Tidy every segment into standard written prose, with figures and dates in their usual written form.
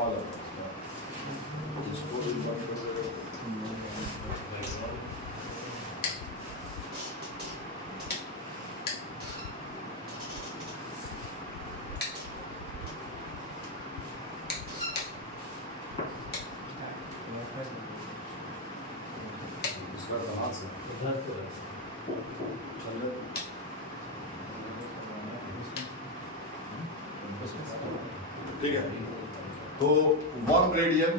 All of इसको भी बंद कर दो। इसका कहाँ से चलो ठीक है। तो 1 रेडियन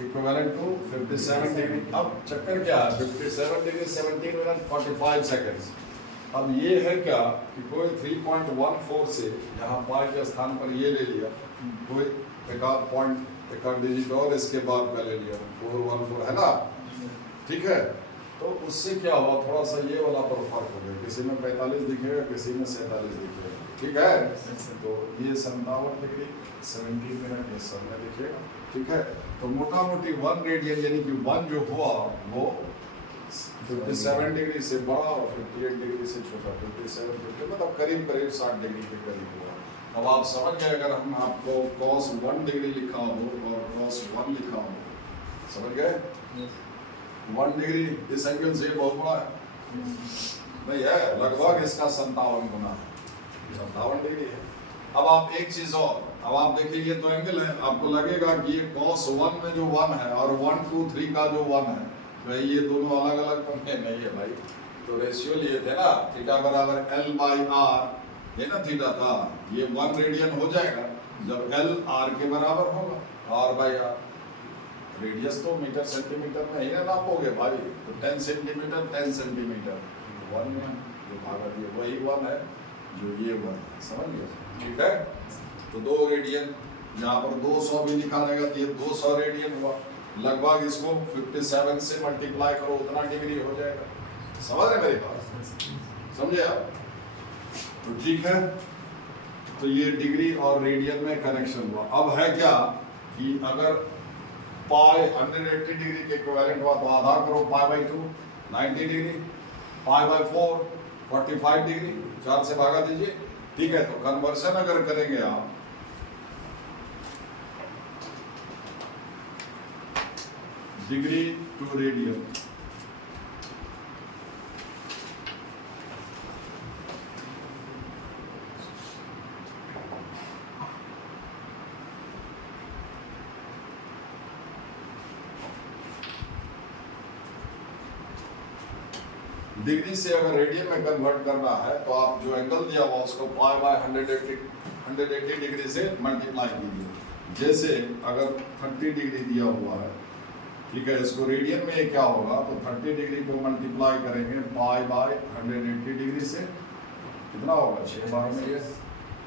इक्विवेलेंट टू 57 डिग्री। अब चक्कर क्या है, 57 डिग्री 17 मिनट 45 सेकंड्स। अब ये है क्या कि कोई 3.14 से यहाँ पाई के स्थान पर ये ले लिया, कोई एक आध पॉइंट एक आध डिजिट और इसके बाद का ले लिया 414 है ना, ठीक है। तो उससे क्या हुआ, थोड़ा सा ये वाला पर फर्क हो गया, किसी में 45 दिखेगा, किसी में 47 दिखेगा, ठीक है। तो ये 57 डिग्री 17 मिनट ये सब में दिखेगा, ठीक है। तो मोटा मोटी 1 रेडियन यानी कि 1 जो हुआ वो 57 डिग्री से बड़ा और 58 डिग्री से छोटा, 57 मतलब करीब करीब 60 डिग्री के करीब हुआ। अब आप समझ गए, अगर हम आपको cos 1 डिग्री लिखा हो और cos 1 लिखा हो, समझ गए। 1 डिग्री इस एंगल से बहुत बड़ा है नहीं है, लगभग इसका 57 गुना है, 57 डिग्री है। अब आप एक चीज और, अब आप देखिए ये तो एंगल है, आपको लगेगा कि ये cos 1 में जो 1 है और 1 2 3 का जो 1 है भाई ये दोनों अलग अलग पंखे नहीं है भाई। तो रेशियो लिए थे ना, थीटा बराबर L/R, ये ना थीटा था, ये 1 रेडियन हो जाएगा जब L R के बराबर होगा, R/R। रेडियस तो मीटर सेंटीमीटर में ही ना नापोगे भाई, तो 10 सेंटीमीटर 10 सेंटीमीटर 1 में जो भागा दिए वही 1 है जो ये 1 है, समझ गए, ठीक है। तो 2 रेडियन, यहाँ पर 200 भी लिखा रहेगा तो ये 200 रेडियन हुआ, लगभग इसको 57 से मल्टीप्लाई करो उतना डिग्री हो जाएगा, समझ रहे मेरी बात, समझे आप। तो ठीक है, तो ये डिग्री और रेडियन में कनेक्शन हुआ। अब है क्या कि अगर पाई 180 डिग्री के इक्विवेलेंट हुआ तो आधा करो पाई/2 90 डिग्री, पाई/4 45 डिग्री, 4 से भागा दीजिए, ठीक है। तो कन्वर्शन अगर करेंगे आप डिग्री टू रेडियन, डिग्री से अगर रेडियन में कन्वर्ट करना है तो आप जो एंगल दिया हुआ उसको पाई/180 डिग्री से मल्टीप्लाई कीजिए। जैसे अगर 30 डिग्री दिया हुआ है, ठीक है, इसको रेडियन में ये क्या होगा, तो 30 डिग्री को मल्टीप्लाई करेंगे पाई/180 डिग्री से, कितना होगा 6 बार में ये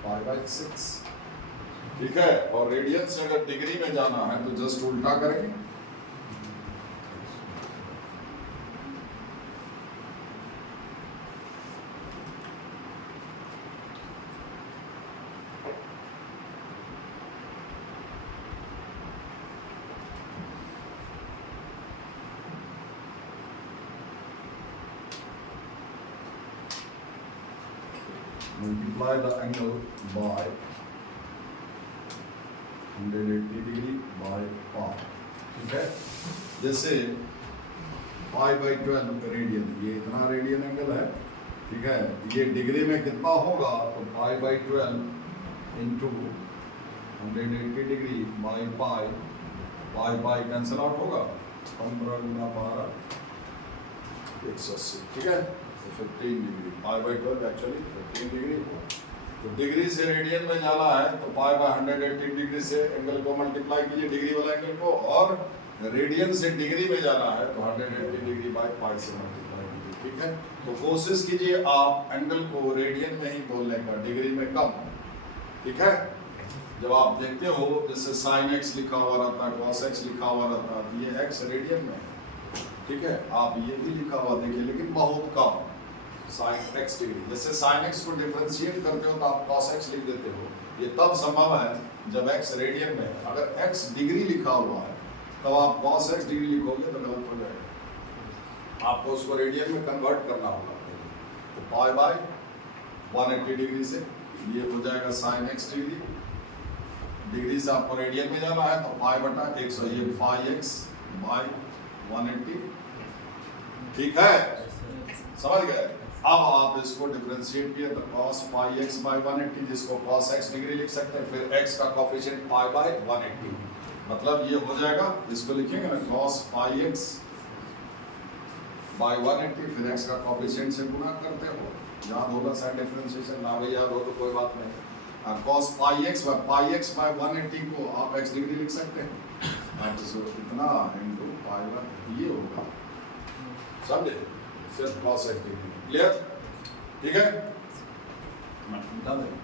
पाई/6, ठीक है। और रेडियन से अगर डिग्री में जाना है तो जस्ट उल्टा करेंगे, multiply the angle by 180 degree by pi, ठीक है। जैसे पाई/12 रेडियन, ये इतना रेडियन एंगल है, ठीक है, ये डिग्री में कितना होगा, तो पाई/12 into 180 degree by pi, pi cancel out होगा, 15 गुना 12 180, ठीक है। तो 15 डिग्री, पाई/12 एक्चुअली 15 डिग्री हुआ। तो डिग्री से रेडियन में जाना है तो पाई/180 डिग्री से एंगल को मल्टीप्लाई कीजिए, डिग्री वाला एंगल को, और रेडियन से डिग्री में जाना है तो 180 डिग्री बाई पाई से मल्टीप्लाई कीजिए, ठीक है। तो कोशिश कीजिए आप एंगल को रेडियन में ही बोलने का, डिग्री में कम, ठीक है। जब आप देखते हो जैसे sin x लिखा हुआ रहता है, cos x लिखा हुआ रहता है, ये x रेडियन में, ठीक है। आप ये भी लिखा हुआ देखिए लेकिन बहुत कम, sin x डिग्री, जैसे sin x को डिफरेंशिएट करते हो तो आप cos x लिख देते हो, ये तब संभव है जब x रेडियन में है। अगर x डिग्री लिखा हुआ है तब आप cos x डिग्री लिखोगे तो गलत हो जाएगा, आपको उसको रेडियन में कन्वर्ट करना होगा। तो पाई/180 डिग्री से ये हो जाएगा sin x डिग्री डिग्री से आपको रेडियन में जाना है तो पाई बटा 100, ये पाई एक्स बाई 180, ठीक है, समझ गए। अब आप इसको डिफरेंशिएट किए तो cos पाई एक्स बाई 180, जिसको cos x डिग्री लिख सकते हैं, फिर x का कोफिशिएंट पाई बाई 180, मतलब ये हो जाएगा, इसको लिखेंगे ना cos पाई एक्स बाई 180, फिर x का कोफिशिएंट से गुणा करते हो, याद होगा साइन डिफरेंशिएशन, ना भी याद हो तो कोई बात नहीं। cos पाई एक्स बाई 180 को आप x डिग्री लिख सकते हैं, तो इतना इनटू पाई बाई, ये होगा, समझे, सिर्फ cos x डिग्री, क्लियर, ठीक है, डन है।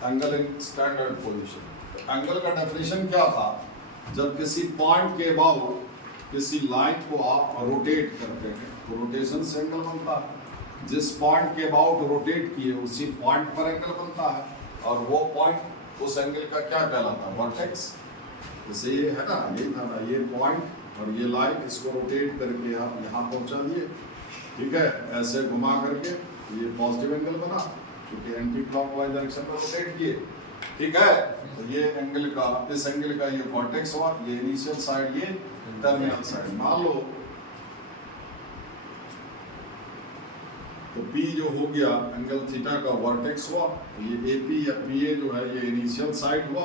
Angle in standard position, angle का डेफिनेशन क्या था, जब किसी पॉइंट के अबाउट किसी लाइन को आप रोटेट करते हैं तो रोटेशन से एंगल बनता है, जिस पॉइंट के अबाउट रोटेट किए उसी पॉइंट पर एंगल बनता है, और वो पॉइंट उस एंगल का क्या कहलाता है, वर्टेक्स। जैसे ये है ना, ये था ना, ये पॉइंट और ये लाइन, इसको रोटेट करके आप यहाँ पहुँचा दिए, ठीक है, ऐसे घुमा करके ये पॉजिटिव एंगल बना, क्योंकि एंटी क्लॉकवाइज डायरेक्शन में रोटेट किए, ठीक है, तो ये एंगल का, इस एंगल का ये वर्टेक्स हुआ, ये इनिशियल साइड, ये टर्मिनल साइड। मान लो तो P जो हो गया एंगल थीटा का वर्टेक्स हुआ, तो ये AP या PA जो है ये इनिशियल साइड हुआ,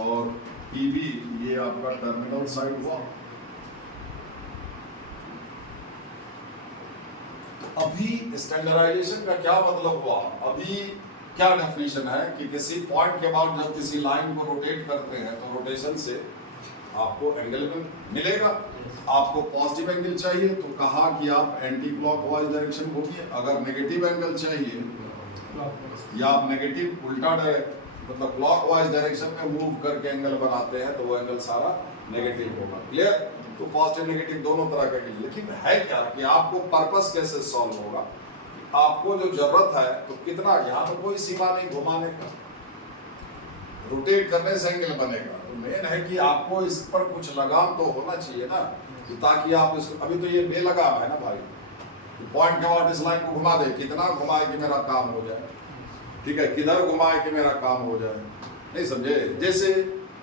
और PB ये आपका टर्मिनल साइड हुआ। अभी स्टैंडर्डाइजेशन का क्या मतलब हुआ, अभी क्या डेफिनेशन है कि किसी पॉइंट के बाद जब किसी लाइन को रोटेट करते हैं तो रोटेशन से आपको एंगल मिलेगा। आपको पॉजिटिव एंगल चाहिए तो कहा कि आप एंटी क्लॉकवाइज डायरेक्शन घूमिए, अगर नेगेटिव एंगल चाहिए या आप नेगेटिव उल्टा मतलब क्लॉकवाइज डायरेक्शन में मूव करके एंगल बनाते हैं तो वो एंगल सारा नेगेटिव होगा, क्लियर। तो पॉजिटिव नेगेटिव दोनों तरह का, लेकिन है क्या कि आपको पर्पस कैसे सॉल्व होगा, आपको जो जरूरत है तो कितना, यहाँ तो कोई सीमा नहीं घुमाने का, रोटेट करने से एंगल बनेगा, तो मेन है कि आपको इस पर कुछ लगाम तो होना चाहिए ना, कि ताकि आप इस, अभी तो ये बेलगाम है ना भाई, पॉइंट के बाद इस लाइन को घुमा दे, कितना घुमाए कि मेरा काम हो जाए, ठीक है, किधर घुमाए कि मेरा काम हो जाए, नहीं समझे। जैसे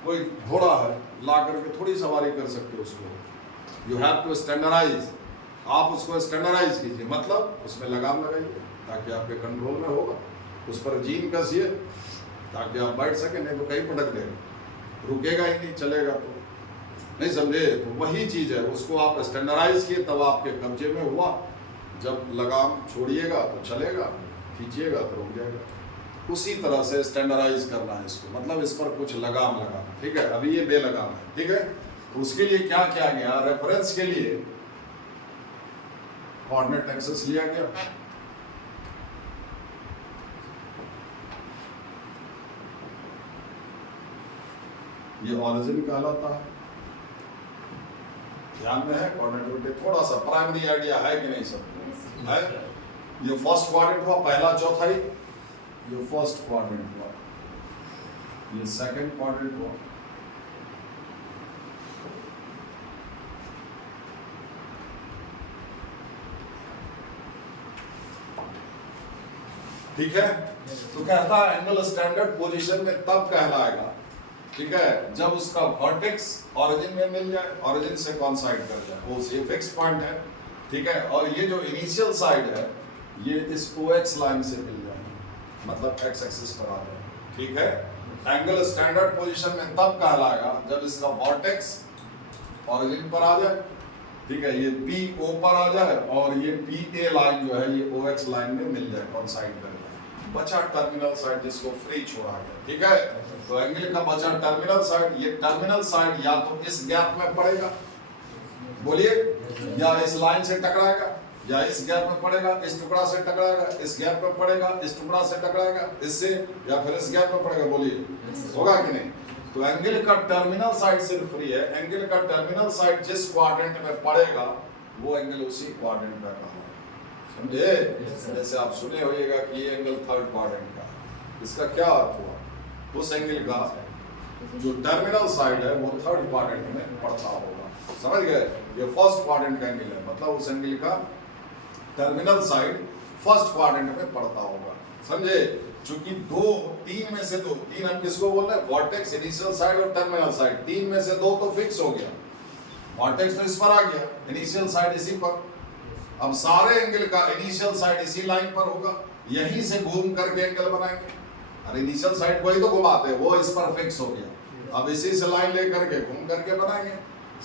कोई घोड़ा है, ला करके थोड़ी सवारी कर सकते हो उसको, यू हैव टू स्टैंडर्डाइज, आप उसको स्टैंडर्डाइज कीजिए, मतलब उसमें लगाम लगाइए ताकि आपके कंट्रोल में होगा, उस पर जीन कसिए ताकि आप बैठ सके, नहीं तो कहीं पटक देगा, रुकेगा ही नहीं, चलेगा तो, नहीं समझे। तो वही चीज़ है, उसको आप स्टैंडर्डाइज किए तब आपके कब्जे में हुआ, जब लगाम छोड़िएगा तो चलेगा, खींचिएगा तो रुक जाएगा, उसी तरह से स्टैंडर्डाइज करना है इसको, मतलब इस पर कुछ लगाम लगाना, ठीक है। अभी ये बेलगाम है, ठीक है, तो उसके लिए क्या किया गया, रेफरेंस के लिए कोऑर्डिनेट एक्सिस लिया गया, ये ऑरिजिन कहलाता है, ध्यान में है, कोऑर्डिनेट थोड़ा सा प्राइमरी आइडिया है कि नहीं सब है। ये फर्स्ट क्वाड्रेंट हुआ, पहला चौथाई, ये फर्स्ट क्वाड्रेंट हुआ, ये सेकंड क्वाड्रेंट हुआ, ठीक है। तो कहता है एंगल स्टैंडर्ड पोजीशन में तब कहलाएगा, ठीक है, जब उसका वर्टेक्स ऑरिजिन में मिल जाए, ऑरिजिन से कॉन्साइड कर जाए, वो ये फिक्स पॉइंट है, ठीक है, और ये जो इनिशियल साइड है ये इस OX लाइन से मिल जाए, मतलब x एक्सिस पर आ जाए, ठीक है। एंगल स्टैंडर्ड पोजीशन में तब कहलाएगा जब इसका वर्टेक्स ऑरिजिन पर आ जाए, ठीक है, ये PO पर आ जाए और ये PA लाइन जो है ये OX लाइन में मिल जाए, कॉन्साइड कर जाए, बचा टर्मिनल साइड जिसको फ्री छोड़ा गया, ठीक है। तो एंगल का बचा टर्मिनल साइड, ये टर्मिनल साइड या तो इस गैप में पड़ेगा, बोलिए, या इस लाइन से टकराएगा, या इस गैप में पड़ेगा, इस टुकड़ा से टकराएगा, इस गैप में पड़ेगा, इस टुकड़ा से टकराएगा, इससे, या फिर इस गैप में पड़ेगा, बोलिए होगा कि नहीं। तो एंगल का टर्मिनल साइड सिर्फ फ्री है, एंगल का टर्मिनल साइड जिस क्वाड्रेंट में पड़ेगा वो एंगल उसी क्वाड्रेंट का कहलाएगा। समझे? जैसे आप सुने होइएगा कि ये एंगल थर्ड क्वाड्रेंट का, इसका क्या अर्थ हुआ? उस एंगल का जो टर्मिनल साइड है वो थर्ड क्वाड्रेंट में पड़ता होगा। समझ गए? ये फर्स्ट क्वाड्रेंट का एंगल है, मतलब उस एंगल का टर्मिनल साइड फर्स्ट क्वाड्रेंट में पड़ता होगा। समझे? चूंकि तीन में से दो, तीन हम किसको बोल रहे हैं? वर्टेक्स, इनिशियल साइड और टर्मिनल साइड। तीन में से दो तो फिक्स हो गया, वर्टेक्स तो इस पर आ गया, इनिशियल साइड इसी पर। अब सारे एंगल का इनिशियल साइड इसी लाइन पर होगा, यहीं से घूम करके एंगल बनाएंगे। और इनिशियल साइड वही तो घुमाते हैं, वो इस पर फिक्स हो गया, अब इसी से लाइन लेकर के घूम करके बनाएंगे।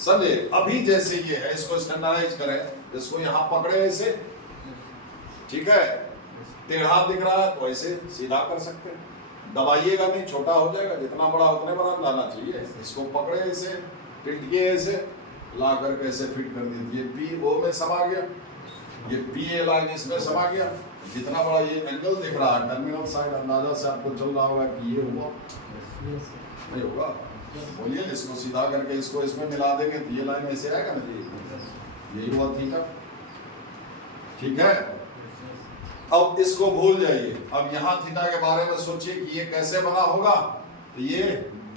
समझे? अभी जैसे ये है, इसको स्टैंडर्डाइज करें, इसको यहाँ पकड़े ऐसे, ठीक है, टेढ़ा दिख रहा है तो ऐसे सीधा कर सकते हैं, दबाइएगा नहीं, छोटा हो जाएगा, जितना बड़ा उतने बड़ा लाना चाहिए। इसको पकड़े ऐसे, टिट के ऐसे ला करके ऐसे फिट कर दीजिए, पी ओ में समा गया, ये पी ए लाइन इसमें समा गया। जितना बड़ा ये एंगल दिख रहा है टर्मिनल साइड, अंदाजा से आपको चल रहा होगा कि ये हुआ, नहीं होगा? बोलिए, इसको सीधा करके इसको इसमें मिला देंगे तो ये लाइन ऐसे आएगा ना जी, यही हुआ थीटा। ठीक है, अब इसको भूल जाइए, अब यहाँ थीटा के बारे में सोचिए कि ये कैसे बना होगा। तो ये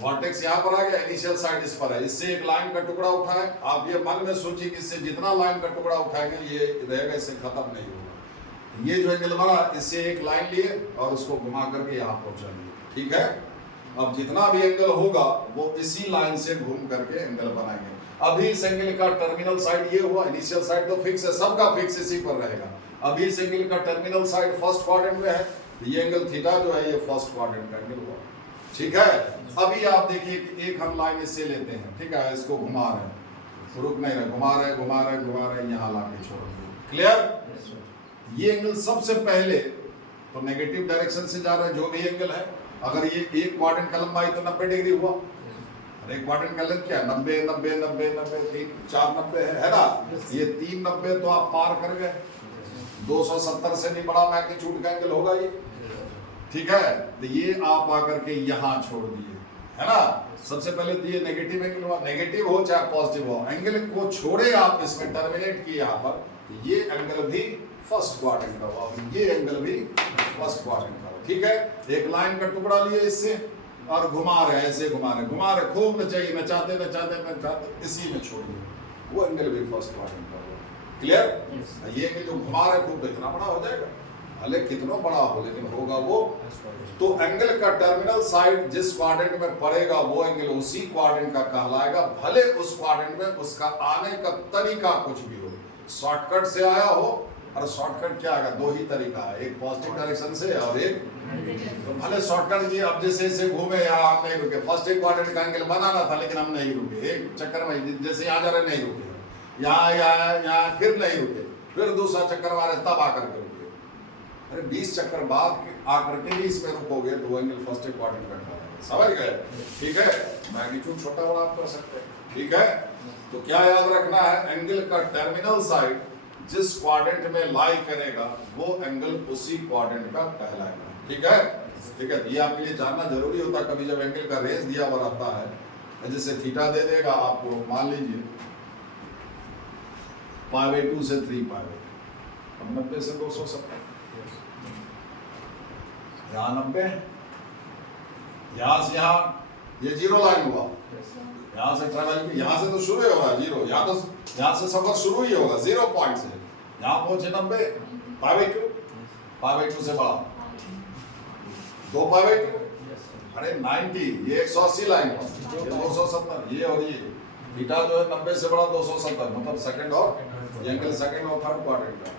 वर्टेक्स यहाँ पर आ गया, इनिशियल साइड इस पर है, इससे एक लाइन का टुकड़ा उठाए। आप ये मन में सोचिए कि इससे जितना लाइन का टुकड़ा उठाएंगे ये रहेगा, इससे खत्म नहीं होगा। ये जो एंगल बना, इससे एक लाइन लिए और उसको घुमा करके यहाँ पहुंचाएंगे। ठीक है, अब जितना भी एंगल होगा वो इसी लाइन से घूम करके एंगल बनाएंगे। अभी इस एंगल का टर्मिनल साइड ये हुआ, इनिशियल साइड तो फिक्स है, सबका फिक्स इसी पर रहेगा। अभी इस एंगल का टर्मिनल साइड फर्स्ट क्वाड्रेंट में है, तो ये एंगल थीटा जो है ये फर्स्ट क्वाड्रेंट का एंगल हुआ। ठीक है, अभी आप देखिए कि एक हम लाइन इससे लेते हैं, ठीक है, इसको घुमा रहे हैं, रुक नहीं रहे, घुमा रहे घुमा रहे घुमा रहे, यहाँ ला के छोड़ दिए। क्लियर? ये एंगल सबसे पहले तो नेगेटिव डायरेक्शन से जा रहा है, जो भी एंगल है। अगर ये एक क्वाड्रेंट का लंबाई तो 90 डिग्री हुआ, और एक क्वाड्रेंट का लेंथ क्या है? 90 90 90 90 3 4 90 है ना? ये 3 90 तो आप पार कर गए, 270 से भी बड़ा मैग्नीट्यूड का एंगल होगा ये। ठीक है, तो ये आप आकर के यहाँ छोड़ दिए, है ना? सबसे पहले तो ये नेगेटिव एंगल हुआ, नेगेटिव हो चाहे पॉजिटिव हो, एंगल को छोड़े आप इसमें टर्मिनेट किए यहाँ पर, ये एंगल भी फर्स्ट क्वाड्रेंट का हुआ, ये एंगल भी फर्स्ट क्वाड्रेंट का हुआ। ठीक है, एक लाइन का टुकड़ा लिए इससे और घुमा रहे, ऐसे घुमा रहे, खूब नचाइए, नचाते नचाते नचाते इसी में छोड़िए, वो एंगल भी फर्स्ट क्वाड्रेंट का हुआ। क्लियर? ये एंगल जो घुमा रहे खूब, तो इतना बड़ा हो जाएगा, भले कितना बड़ा हो लेकिन होगा वो। तो एंगल का टर्मिनल साइड जिस क्वाड्रेंट में पड़ेगा वो एंगल उसी क्वाड्रेंट का कहलाएगा, भले उस क्वाड्रेंट में उसका आने का तरीका कुछ भी हो, शॉर्टकट से आया हो। और शॉर्टकट क्या आएगा? दो ही तरीका है, एक पॉजिटिव डायरेक्शन से और एक, तो भले शॉर्टकट जी अब जैसे ऐसे घूमे, यहाँ हम नहीं रुके, फर्स्ट एक क्वाड्रेंट का एंगल बनाना था लेकिन हम नहीं रुके, एक चक्कर में जैसे यहाँ जा रहे नहीं रुके, यहाँ फिर नहीं रुके, फिर दूसरा चक्कर मारे तब आकर के रुके। अरे 20 चक्कर बाद आकर के भी इसमें रुकोगे तो एंगल फर्स्ट एक क्वाड्रेंट का है। समझ गए? ठीक है, मैग्नीट्यूड छोटा बड़ा आप कर सकते हैं। ठीक है, तो क्या याद रखना है? एंगल का टर्मिनल साइड जिस क्वाड्रेंट में लाई करेगा वो एंगल उसी क्वाड्रेंट का कहलाएगा। ठीक है? ठीक है, ये आपके लिए जानना जरूरी होता है। कभी जब एंगल का रेंज दिया हुआ रहता है, जैसे थीटा दे देगा आपको, मान लीजिए π/2 से 3π/2, अब 90 से 270, यहाँ 90, यहाँ से यहाँ ये जीरो लाइन हुआ, यहाँ से ट्रेवल, यहाँ से तो शुरू ही होगा जीरो, यहाँ से सफर शुरू ही होगा 0 पॉइंट से, यहाँ पहुंचे 90, π/2 से बड़ा 2π/2, अरे 90, ये 180 लाइन, ये 270, ये और ये थीटा जो है 90 से बड़ा 270, मतलब सेकंड और ये एंगल सेकंड और थर्ड क्वाड्रेंट का।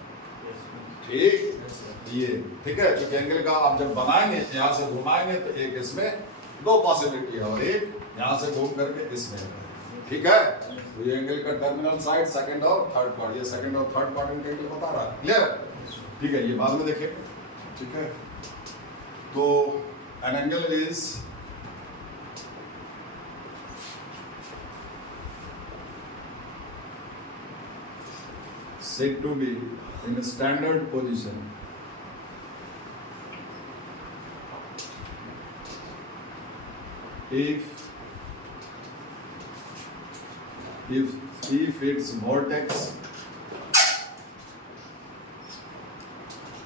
ठीक, ये ठीक है, क्योंकि एंगल का आप जब बनाएंगे यहाँ से घुमाएंगे तो एक इसमें दो पॉसिबिलिटी है और एक यहाँ से घूम करके इसमें। ठीक है, तो ये एंगल का टर्मिनल साइड सेकंड और थर्ड क्वाड्रेंट, ये सेकंड और थर्ड क्वाड्रेंट का एंगल बता रहा है। क्लियर? ठीक है, ये बाद में देखेंगे। ठीक है, तो an angle is said to be in a standard position if if its vertex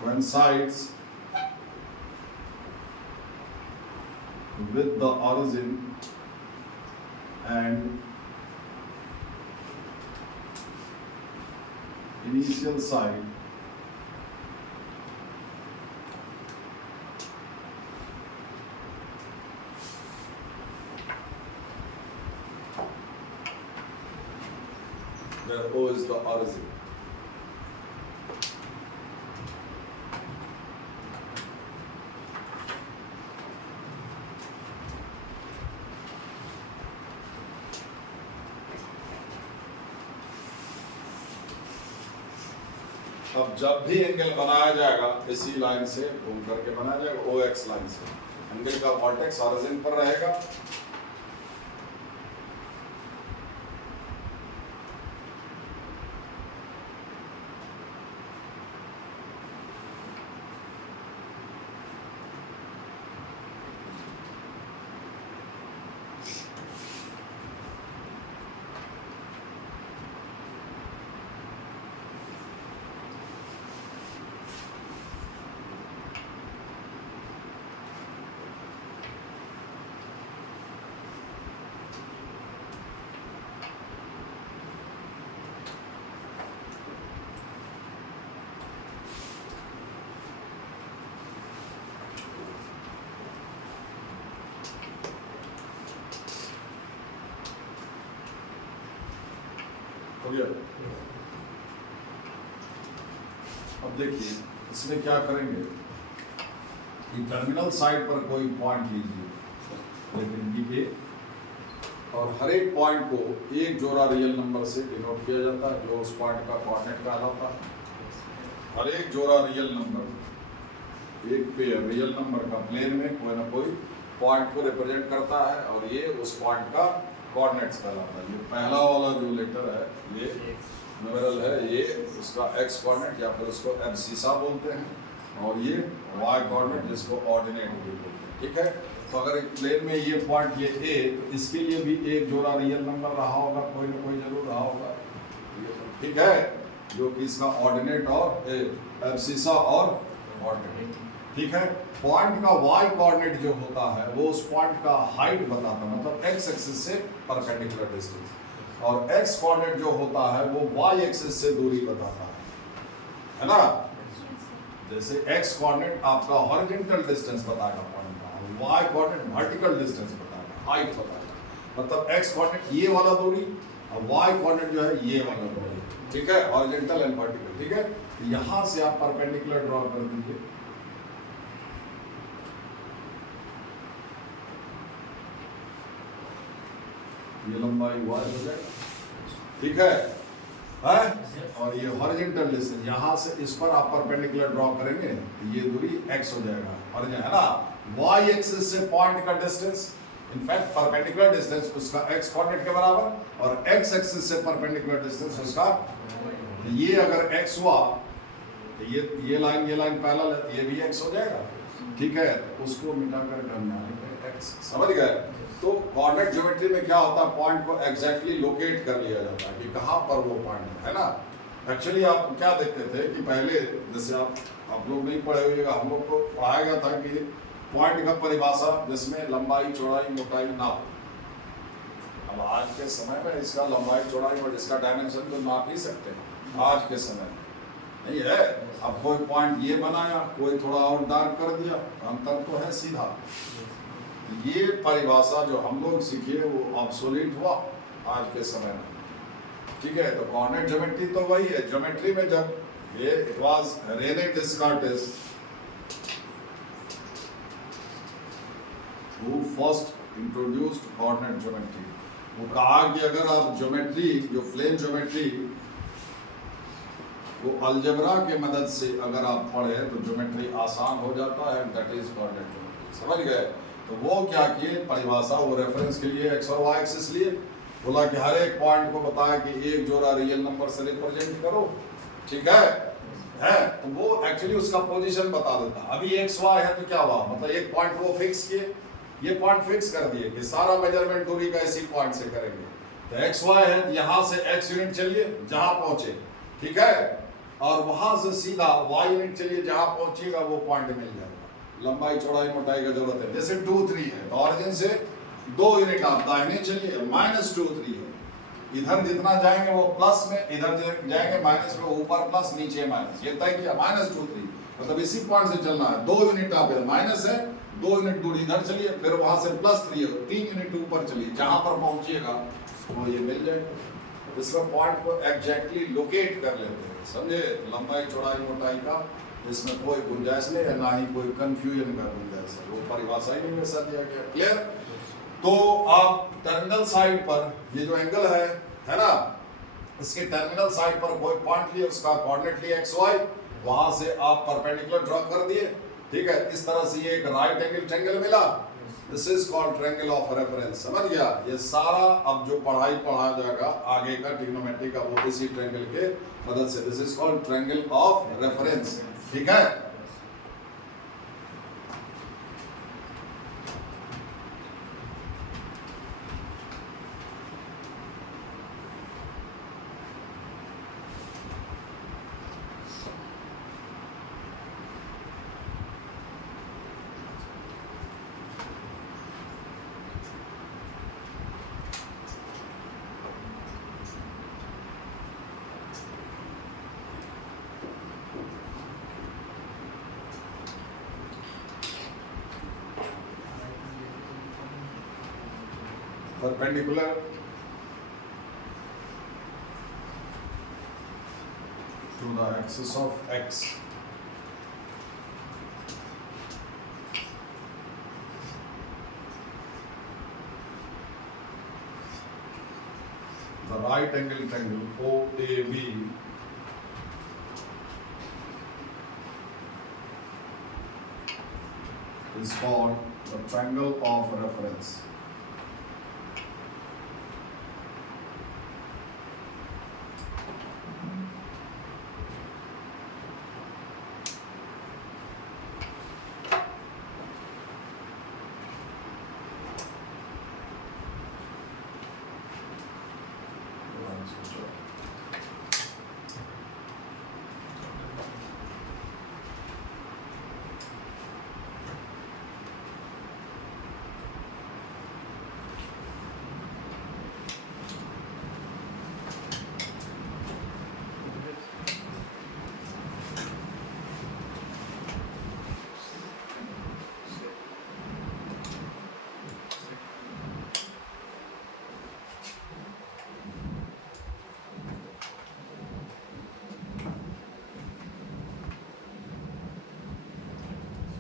coincides with the origin and initial site where O is the origin. अब जब भी एंगल बनाया जाएगा इसी लाइन से घूम करके बनाया जाएगा ओ एक्स लाइन से, एंगल का वर्टेक्स ऑरिजिन पर रहेगा। हो गया। अब देखिए इसमें क्या करेंगे कि टर्मिनल साइड पर कोई पॉइंट लीजिए लेकिन डी ए, और हर एक पॉइंट को एक जोड़ा रियल नंबर से डिनोट किया जाता है जो उस पॉइंट का कोऑर्डिनेट कहलाता है। हर एक जोड़ा रियल नंबर, एक पेयर रियल नंबर का प्लेन में कोई ना कोई पॉइंट को रिप्रेजेंट करता है और ये उस पॉइंट का कोऑर्डिनेट्स कहलाता है। ये पहला वाला जो लेटर है ये न्यूमेरल है, ये उसका एक्स कोऑर्डिनेट या फिर उसको एब्सिसा बोलते हैं, और ये वाई कोऑर्डिनेट जिसको ऑर्डिनेट भी बोलते हैं। ठीक है, तो अगर एक प्लेन में ये पॉइंट ये ए, तो इसके लिए भी एक जोड़ा रियल नंबर रहा होगा, कोई ना कोई जरूर रहा होगा। ठीक है, जो कि इसका ऑर्डिनेट और एब्सिसा और ऑर्डिनेट। ठीक है, पॉइंट का वाई कोऑर्डिनेट जो होता है वो उस पॉइंट का हाइट बताता है, मतलब एक्स एक्सिस से परपेंडिकुलर डिस्टेंस, और एक्स कोऑर्डिनेट जो होता है वो वाई एक्सिस से दूरी बताता है ना। जैसे एक्स कोऑर्डिनेट आपका हॉरिजॉन्टल डिस्टेंस बताएगा पॉइंट का, वाई कोऑर्डिनेट वर्टिकल डिस्टेंस बताएगा, हाइट बताएगा। मतलब एक्स कोऑर्डिनेट ये वाला दूरी और वाई कोऑर्डिनेट जो है ये वाला दूरी। ठीक है, हॉरिजॉन्टल एंड वर्टिकल। ठीक है, यहां से आप परपेंडिकुलर ड्रॉ कर दीजिए। ये लंबाई y हो जाएगा। ठीक है, और ये हॉरिजॉन्टल डिस्टेंस यहाँ से इस पर आप परपेंडिकुलर ड्रॉ करेंगे तो ये दूरी x हो जाएगा, हॉरिजॉन्टल है ना। y एक्सिस से पॉइंट का डिस्टेंस, इनफैक्ट परपेंडिकुलर डिस्टेंस उसका x कोऑर्डिनेट के बराबर, और x एक्सिस से परपेंडिकुलर डिस्टेंस उसका, ये अगर x हुआ तो ये लाइन पैरेलल है, ये भी x हो जाएगा। ठीक है, उसको मिटा कर हम यहाँ लिखेंगे x। समझ गए? तो कोऑर्डिनेट ज्योमेट्री में क्या होता है, पॉइंट को एग्जैक्टली लोकेट कर लिया जाता है कि कहाँ पर वो पॉइंट है ना। एक्चुअली आप क्या देखते थे कि पहले, जैसे आप लोग नहीं पढ़े हुए, हम लोग को पढ़ाया गया था कि पॉइंट का परिभाषा जिसमें लंबाई चौड़ाई मोटाई ना हो। अब आज के समय में इसका लंबाई चौड़ाई और इसका डायमेंशन तो नाप ही सकते हैं, आज के समय में नहीं है। अब कोई पॉइंट ये बनाया, कोई थोड़ा और डार्क कर दिया, अंतर तो है सीधा। ये परिभाषा जो हम लोग सीखे वो ऑब्सोलीट हुआ आज के समय में। ठीक है, तो कोऑर्डिनेट ज्योमेट्री तो वही है। ज्योमेट्री में जब ये it was Rene Descartes who first introduced coordinate geometry. वो कहा कि अगर आप ज्योमेट्री, जो प्लेन ज्योमेट्री वो अलजेब्रा के मदद से अगर आप पढ़े तो ज्योमेट्री आसान हो जाता है, दैट इज कोऑर्डिनेट ज्योमेट्री। समझ गए? तो वो क्या किए, परिभाषा वो रेफरेंस के लिए एक्स और वाई एक्सिस लिए, बोला कि हर एक पॉइंट को बताया कि एक जोड़ा रियल नंबर से रिप्रेजेंट करो। ठीक है, तो वो एक्चुअली उसका पोजीशन बता देता। अभी एक्स वाई है तो क्या हुआ, मतलब एक पॉइंट वो फिक्स किए, ये पॉइंट फिक्स कर दिए कि सारा मेजरमेंट दूरी का इसी पॉइंट से करेंगे। तो एक्स वाई है, यहां से एक्स यूनिट चलिए जहां पहुंचे, ठीक है, और वहां से सीधा वाई यूनिट चलिए जहां पहुंचिएगा वो पॉइंट मिल जाएगा। लंबाई चौड़ाई मोटाई का जरूरत है। जैसे 2 3 है तो ऑरिजिन से 2 यूनिट आप दाहिने चलिए, -2 3 है, इधर जितना जाएंगे वो प्लस में, इधर जाएंगे माइनस में, ऊपर प्लस नीचे माइनस, ये तय किया -2 3, मतलब इसी पॉइंट से चलना है। 2 यूनिट आप माइनस है, 2 यूनिट दूर इधर चलिए, फिर वहां से +3 है, 3 यूनिट ऊपर चलिए, जहां पर पहुंचिएगा वो ये मिल जाएगा। इसमें पॉइंट को एग्जैक्टली लोकेट कर लेते हैं, समझे? लंबाई चौड़ाई मोटाई का इसमें कोई गुंजाइश नहीं है, ना ही कोई कंफ्यूजन का गुंजाइश है, वो परिभाषा ही नहीं वैसा दिया गया। क्लियर? तो आप टर्मिनल साइड पर ये जो एंगल है ना, इसके टर्मिनल साइड पर कोई पॉइंट लिए, उसका कोऑर्डिनेट लिए एक्स वाई, वहां से आप परपेंडिकुलर ड्रॉ कर दिए, ठीक है। इस तरह से ये एक राइट एंगल ट्रायंगल मिला, this is called triangle of reference. समझ गया? ये सारा अब जो पढ़ाई पढ़ाया जाएगा आगे का ट्रिग्नोमेट्री का, वो इसी ट्रायंगल के मदद से, this is called triangle of reference, ठीक है। Perpendicular to the axis of x, the right angle triangle OAB is called the triangle of reference.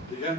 ठीक है।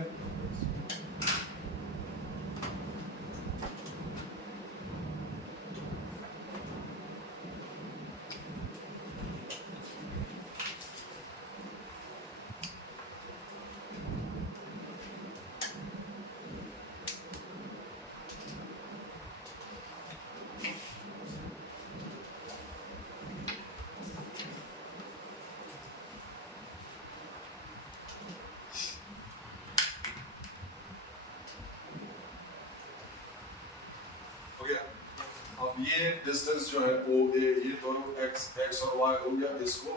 अब ये डिस्टेंस जो है ओ ए, ये दोनों एक्स और वाई हो गया, इसको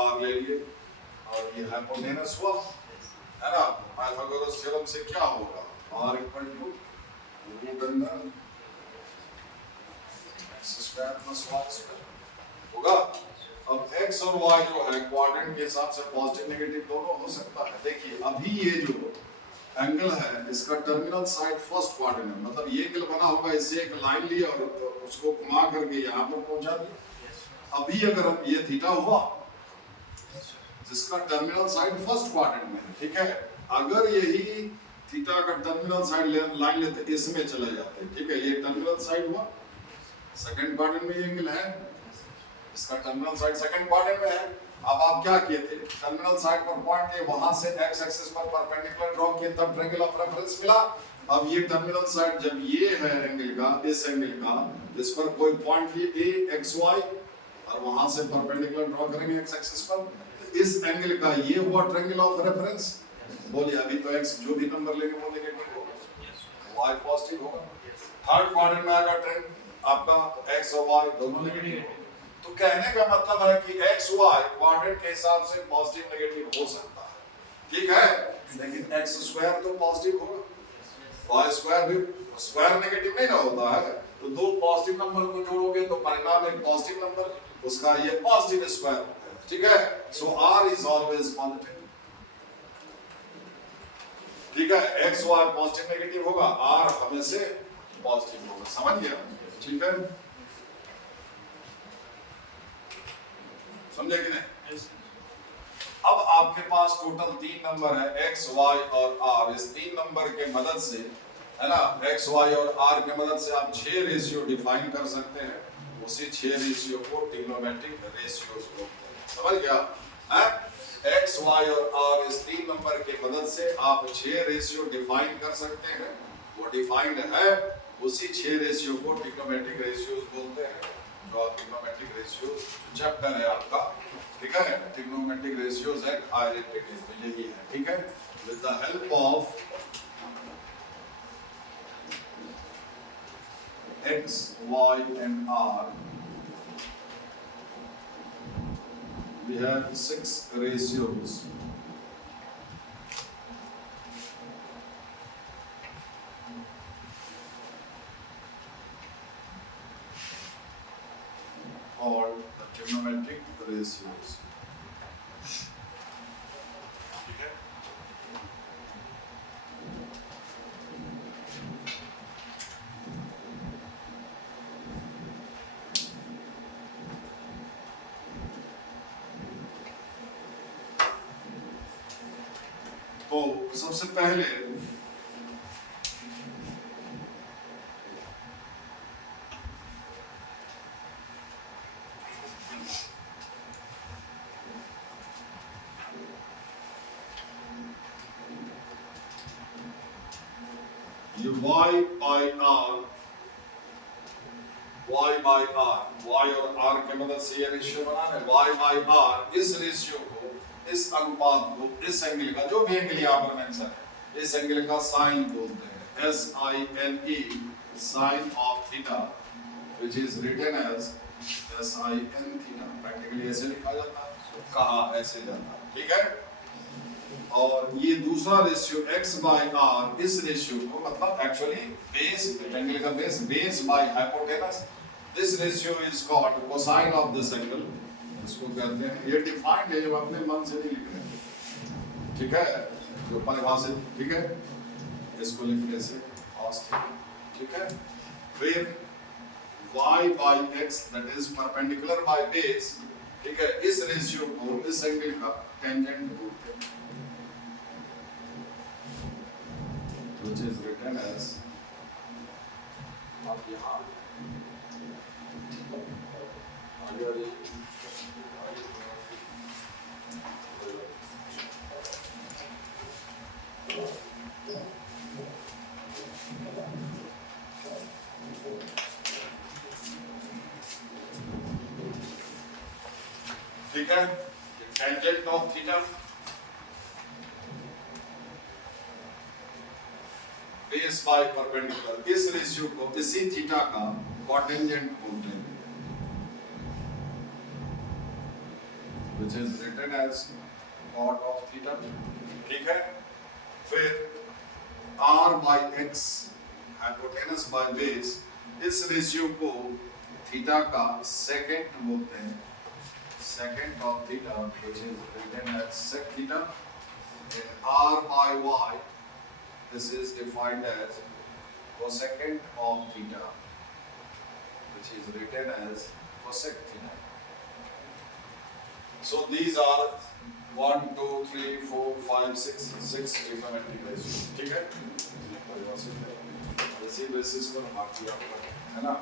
आर ले लिए और ये हाइपोटेनस हुआ, है ना। पाइथागोरस थ्योरम से क्या होगा, r equal to root under x square plus y square होगा। अब एक्स और वाई जो है क्वाड्रेंट के हिसाब से पॉजिटिव नेगेटिव दोनों हो सकता है। देखिए अभी ये जो एंगल है इसका टर्मिनल साइड फर्स्ट क्वाड्रेंट है, मतलब ये एंगल बना होगा, इससे एक लाइन ली और उसको घुमा करके यहाँ पर पहुंचा दिया। अभी अगर ये थीटा हुआ जिसका टर्मिनल साइड फर्स्ट क्वाड्रेंट में है, ठीक है, अगर यही थीटा का टर्मिनल साइड लाइन लेते इसमें चले जाते, ठीक है, ये टर्मिनल साइड हुआ, सेकंड क्वाड्रेंट में ये एंगल है, इसका टर्मिनल साइड सेकंड क्वाड्रेंट में है। अब आप क्या किए थे, टर्मिनल साइड पर पॉइंट है, वहां से एक्स एक्सिस पर परपेंडिकुलर ड्रॉ किए, तब ट्रायंगल ऑफ रेफरेंस मिला। अब ये टर्मिनल साइड जब ये है एंगल का, इस एंगल का, इस पर कोई पॉइंट लिए ए एक्स वाई और वहां से परपेंडिकुलर ड्रॉ करेंगे एक्स एक्सिस पर, इस एंगल का ये हुआ ट्रायंगल ऑफ रेफरेंस। बोलिए अभी तो एक्स जो भी नंबर लेंगे वो नेगेटिव होगा, वाई पॉजिटिव होगा। थर्ड क्वाड्रेंट में आएगा ट्रायंगल, आपका एक्स और वाई दोनों नेगेटिव। तो कहने का मतलब है कि एक्स वाई क्वाड्रेंट के हिसाब से पॉजिटिव नेगेटिव हो सकता है, ठीक है, लेकिन एक्स स्क्वायर तो पॉजिटिव होगा, वाई स्क्वायर भी स्क्वायर नेगेटिव नहीं ना होता है। तो दो पॉजिटिव नंबर को जोड़ोगे तो परिणाम एक पॉजिटिव नंबर, उसका ये पॉजिटिव स्क्वायर होता है, ठीक है। सो आर इज ऑलवेज पॉजिटिव, ठीक है। एक्स वाई पॉजिटिव नेगेटिव होगा, आर हमेशा पॉजिटिव होगा, समझ गया, ठीक है, समझे कि नहीं। अब आपके पास टोटल 3 नंबर है एक्स वाई और आर। इस 3 नंबर के मदद से, है ना, एक्स वाई और आर के मदद से आप 6 रेशियो डिफाइन कर सकते हैं। उसी 6 रेशियो को ट्रिग्नोमेट्रिक रेशियोज बोलते हैं, समझ गया है। एक्स वाई और आर इस 3 नंबर के मदद से आप 6 रेशियो डिफाइन कर सकते हैं। वो डिफाइंड है, उसी 6 रेशियो को ट्रिग्नोमेट्रिक रेशियोज बोलते हैं। जो ट्रिग्नोमेट्रिक रेशियोज चैप्टर है आपका, ठीक है, ट्रिग्नोमेट्रिक रेशियोज एंड आइडेंटिटीज में यही है, ठीक है। With the help of x, y and r we have 6 ratios called the trigonometric ratios, ठीक है। तो सबसे पहले ये y by r, y by r, y और r के मदद से ये रेशियो बनाना है। y by r, इस रेशियो को, इस अनुपात को, इस एंगल का, जो भी एंगल यहाँ पर मेंशन है, इस एंगल का साइन बोलते हैं, SINE, sine of theta, which is written as SIN theta. Practically ऐसे लिखा जाता है, कहा ऐसे जाता है, ठीक है। और ये दूसरा रेशियो x by r, इस रेशियो को मतलब एक्चुअली बेस, एंगल का base, base by hypotenuse, this ratio is called cosine of this angle, इसको कहते हैं। ये डिफाइंड है, जो अपने मन से नहीं लिख रहे, ठीक है, जो परिभाषित, ठीक है, इसको लिखने से cos थीटा, ठीक है। फिर y by x, that is perpendicular by base, ठीक है, इस रेशियो को, इस एंगल का टेंजेंट बोलते हैं, which is written as, आप यहाँ ठीक है, tangent of theta, base by perpendicular, इस रेशियो को, इसी थीटा का कॉटेंजेंट बोलते हैं, which is written as cot of theta, ठीक है। फिर r by x, hypotenuse by base, इस रेशियो को थीटा का सेकेंड बोलते हैं, secant of theta, which is written as sec theta. And r by y, this is defined as cosecant of theta, which is written as cosec theta. So these are 1, 2, 3, 4, 5, 6 trigonometric ratios, ठीक है। इसी basis पर बाकी आपका है ना।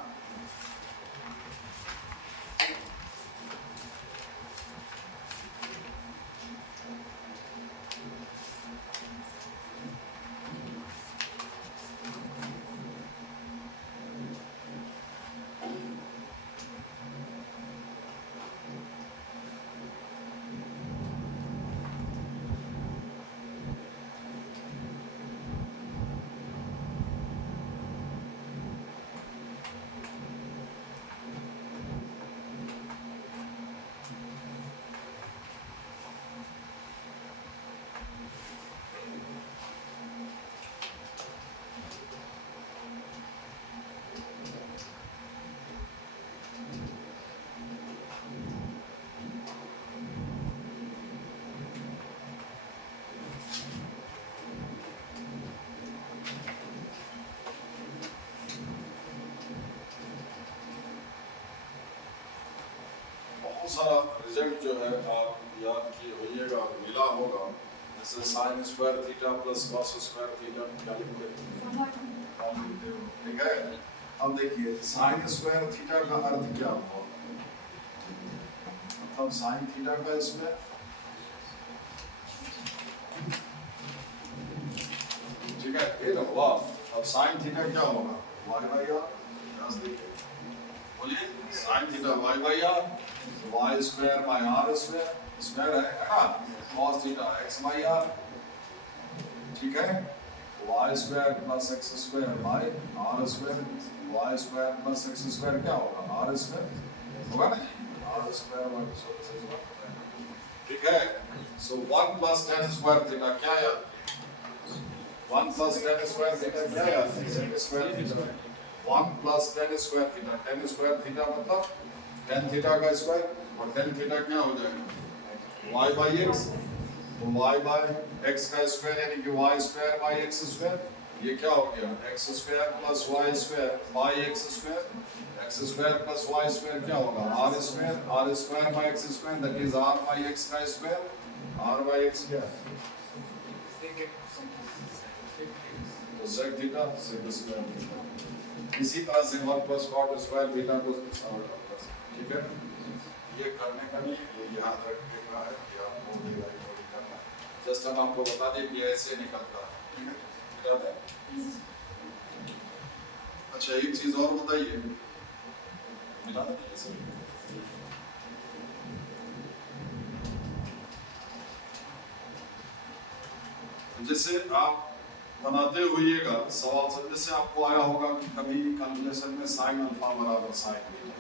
बहुत सारा रिजल्ट जो है आप याद किए होइएगा और मिला होगा, जैसे sine square theta plus cos square theta क्या लिखते हैं, ठीक है। अब देखिए साइन स्क्वायर थीटा का अर्थ क्या हुआ, मतलब साइन थीटा का इसमें ठीक है, ये तो हुआ। अब साइन थीटा क्या होगा, वाई बाई आर, बोलिए sine theta y by r, y square by r square, square है ना, cos theta x by are, ठीक है, y square plus x square by r square, y square plus x square क्या होगा, r square होगा ना जी, are square by, ठीक है। सो 1 प्लस tan स्क्वायर थीटा क्या याद, 1 प्लस tan स्क्वायर थीटा क्या याद, sec square theta, 1 plus tan square theta, tan square theta मतलब tan थीटा का स्क्वायर, और tan थीटा क्या हो जाएगा y बाई एक्स, तो y बाई एक्स का स्क्वायर यानी कि y square by x square, ये क्या हो गया x square plus y square by x square, x square plus y square क्या होगा r square by x square, that is r by x का स्क्वायर, आर बाई एक्स क्या है तो sec theta sec square theta. इसी तरह से 1 plus cot square theta को ठीक है, ये करने का नहीं, ये याद रखने का है कि आपको डिवाइड करना है, जस्ट हम आपको बता दें कि ऐसे निकलता है, ठीक है, याद है। अच्छा एक चीज और बताइए, मिला था इसे, जैसे आप बनाते होइएगा सवाल सब, जैसे आपको आया होगा कि कभी कैलकुलेशन में साइन अल्फा बराबर साइन बीटा,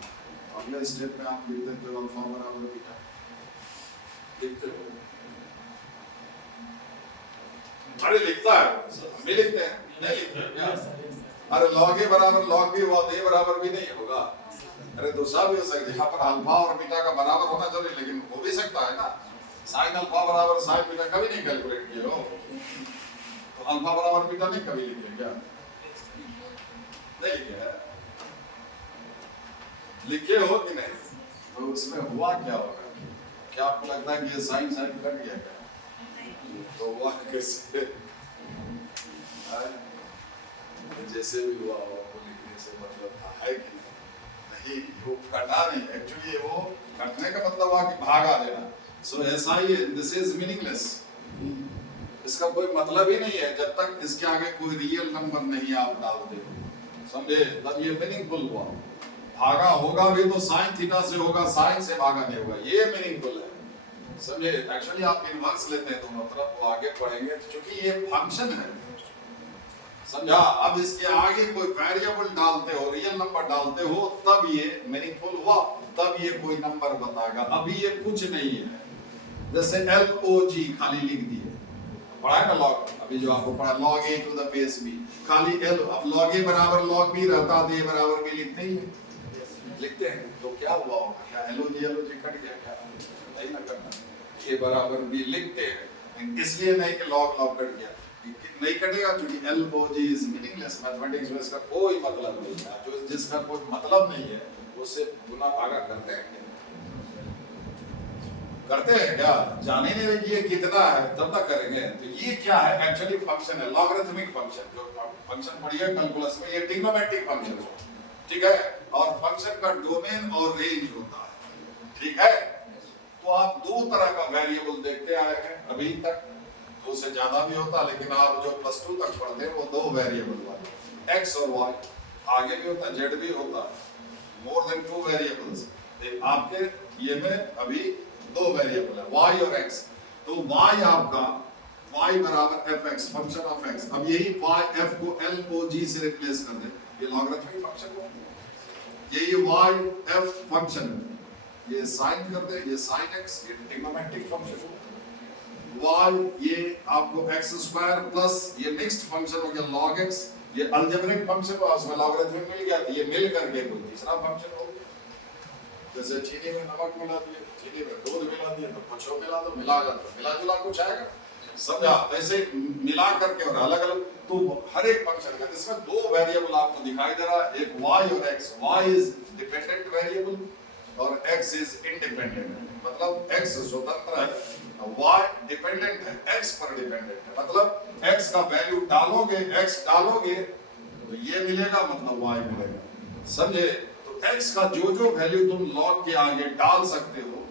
अगले स्टेप में आप लिख देते हो अल्फा बराबर बीटा, लिखते हो, अरे लिखता है हम भी लिखते हैं, नहीं लिखते हैं क्या, अरे log a बराबर log b हुआ तो a बराबर भी नहीं होगा, अरे दूसरा भी हो सकता है, यहाँ पर अल्फा और बीटा का बराबर होना जरूरी, लेकिन हो भी सकता है ना, साइन अल्फा बराबर साइन बीटा कभी नहीं कैलकुलेट किए हो, तो अल्फा बराबर बीटा नहीं कभी लिखे क्या, नहीं लिखे है, लिखे हो कि नहीं, तो उसमें हुआ क्या होगा, क्या आपको लगता है कि ये साइन साइन कट गया क्या, तो हुआ कैसे, जैसे भी हुआ हो वो लिखने से मतलब था है कि नहीं, वो कटा नहीं, एक्चुअली वो कटने का मतलब हुआ कि भागा देना, सो ऐसा ही है, दिस इज मीनिंगलेस, इसका कोई मतलब ही नहीं है जब तक इसके आगे कोई रियल नंबर नहीं आप डालते हो, समझे, तब ये मीनिंगफुल हुआ, भागा होगा भी तो साइन थीटा से होगा, साइन से भागा नहीं होगा, ये मीनिंगफुल है, समझे। एक्चुअली आप इनवर्स लेते हैं दोनों तरफ, वो आगे पढ़ेंगे क्योंकि ये फंक्शन है, समझा। अब इसके आगे कोई वेरिएबल डालते हो, रियल नंबर डालते हो, तब ये मीनिंगफुल हुआ, तब ये कोई नंबर बताएगा, अभी ये कुछ नहीं है, जैसे LOG खाली लिख दिए, पढ़ा है ना लॉग, अभी जो आपको पढ़ा log a to the base b, खाली l, अब log a बराबर log b रहता तो a बराबर b लिखते ही है, लिखते हैं, तो क्या हुआ होगा, क्या LOG कट गया क्या, नहीं ना करना, a बराबर b लिखते हैं, इसलिए नहीं कि log कट गया, नहीं कटेगा क्योंकि LOG इज मीनिंगलेस, मैथमेटिक्स में इसका कोई मतलब नहीं है, जो जिसका कोई मतलब नहीं है उससे गुना भागा करते हैं क्या, जाने नहीं रहे कि ये कितना है तब तक करेंगे, तो ये क्या है एक्चुअली फंक्शन है, लॉगरिथमिक फंक्शन, जो फंक्शन पढ़िए कैलकुलस में, ये ट्रिग्नोमेट्रिक फंक्शन है, ठीक है, और फंक्शन का डोमेन और रेंज होता है, ठीक है, तो आप दो तरह का वेरिएबल देखते आए हैं अभी तक, दो से ज्यादा भी होता, लेकिन आप जो +2 तक पढ़ते हैं वो दो वेरिएबल वाले, x और y, आगे भी होता z भी होता, मोर देन 2 वेरिएबल्स, आपके ये में अभी दो वेरिएबल है y और x, तो y आपका y बराबर fx, फंक्शन ऑफ x, अब यही y f को LOG से रिप्लेस कर दे, ये लॉगरिथमिक फंक्शन है, यही y f फंक्शन, ये साइन कर दे, ये sin x, ये ट्रिग्नोमेट्रिक फंक्शन, y ये आपको x² प्लस ये मिक्स्ड फंक्शन हो गया log x, ये अलजेब्रिक फंक्शन हुआ, उसमें लॉगरिथम मिल गया, ये मिल करके कोई तीसरा फंक्शन हो गया, जैसे चीनी में नमक मिला दिए, चीनी में दूध मिला दिए, तो कुछ मिला दो, मिलागा तो मिला जुला कुछ आएगा, समझा, ऐसे मिला करके और अलग अलग, तो हर एक फंक्शन का इसमें दो वेरिएबल आपको दिखाई दे रहा है, एक y और x, y is dependent variable, और x इज इंडिपेंडेंट, मतलब x स्वतंत्र है, y डिपेंडेंट है, x पर डिपेंडेंट है, मतलब x का वैल्यू डालोगे, x डालोगे तो ये मिलेगा, मतलब y मिलेगा, समझे? तो x का जो वैल्यू तुम log के आगे डाल सकते हो,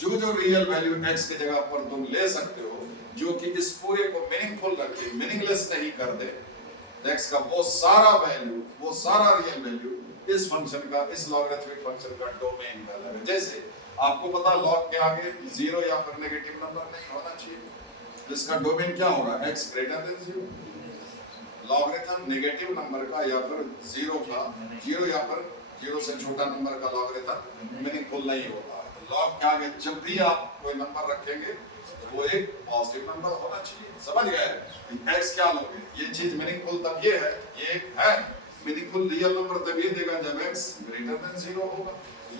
जो रियल वैल्यू x की जगह पर तुम ले सकते हो, जो कि इस पूरे को मीनिंगफुल रखे, मीनिंगलेस नहीं कर दे, x का वो सारा वैल्यू, वो सारा रियल वैल्यू इस फंक्शन का, इस लॉगरिथमिक फंक्शन का डोमेन कहलाएगा। जैसे आपको पता log के आगे जीरो या फिर नेगेटिव नंबर नहीं होना चाहिए, जिसका डोमेन क्या होगा, x greater than zero. Logarithm negative number का या फिर जीरो का, जीरो या फिर जीरो से छोटा नंबर का लॉगरिथम मीनिंगफुल नहीं होता है। तो log के आगे जब भी आप कोई नंबर रखेंगे तो वो एक पॉजिटिव नंबर होना चाहिए, समझ गए? x क्या लोगे, ये चीज मीनिंगफुल तब ये है, ये है मीनिंगफुल रियल नंबर तब ये देगा जब x ग्रेटर देन जीरो होगा,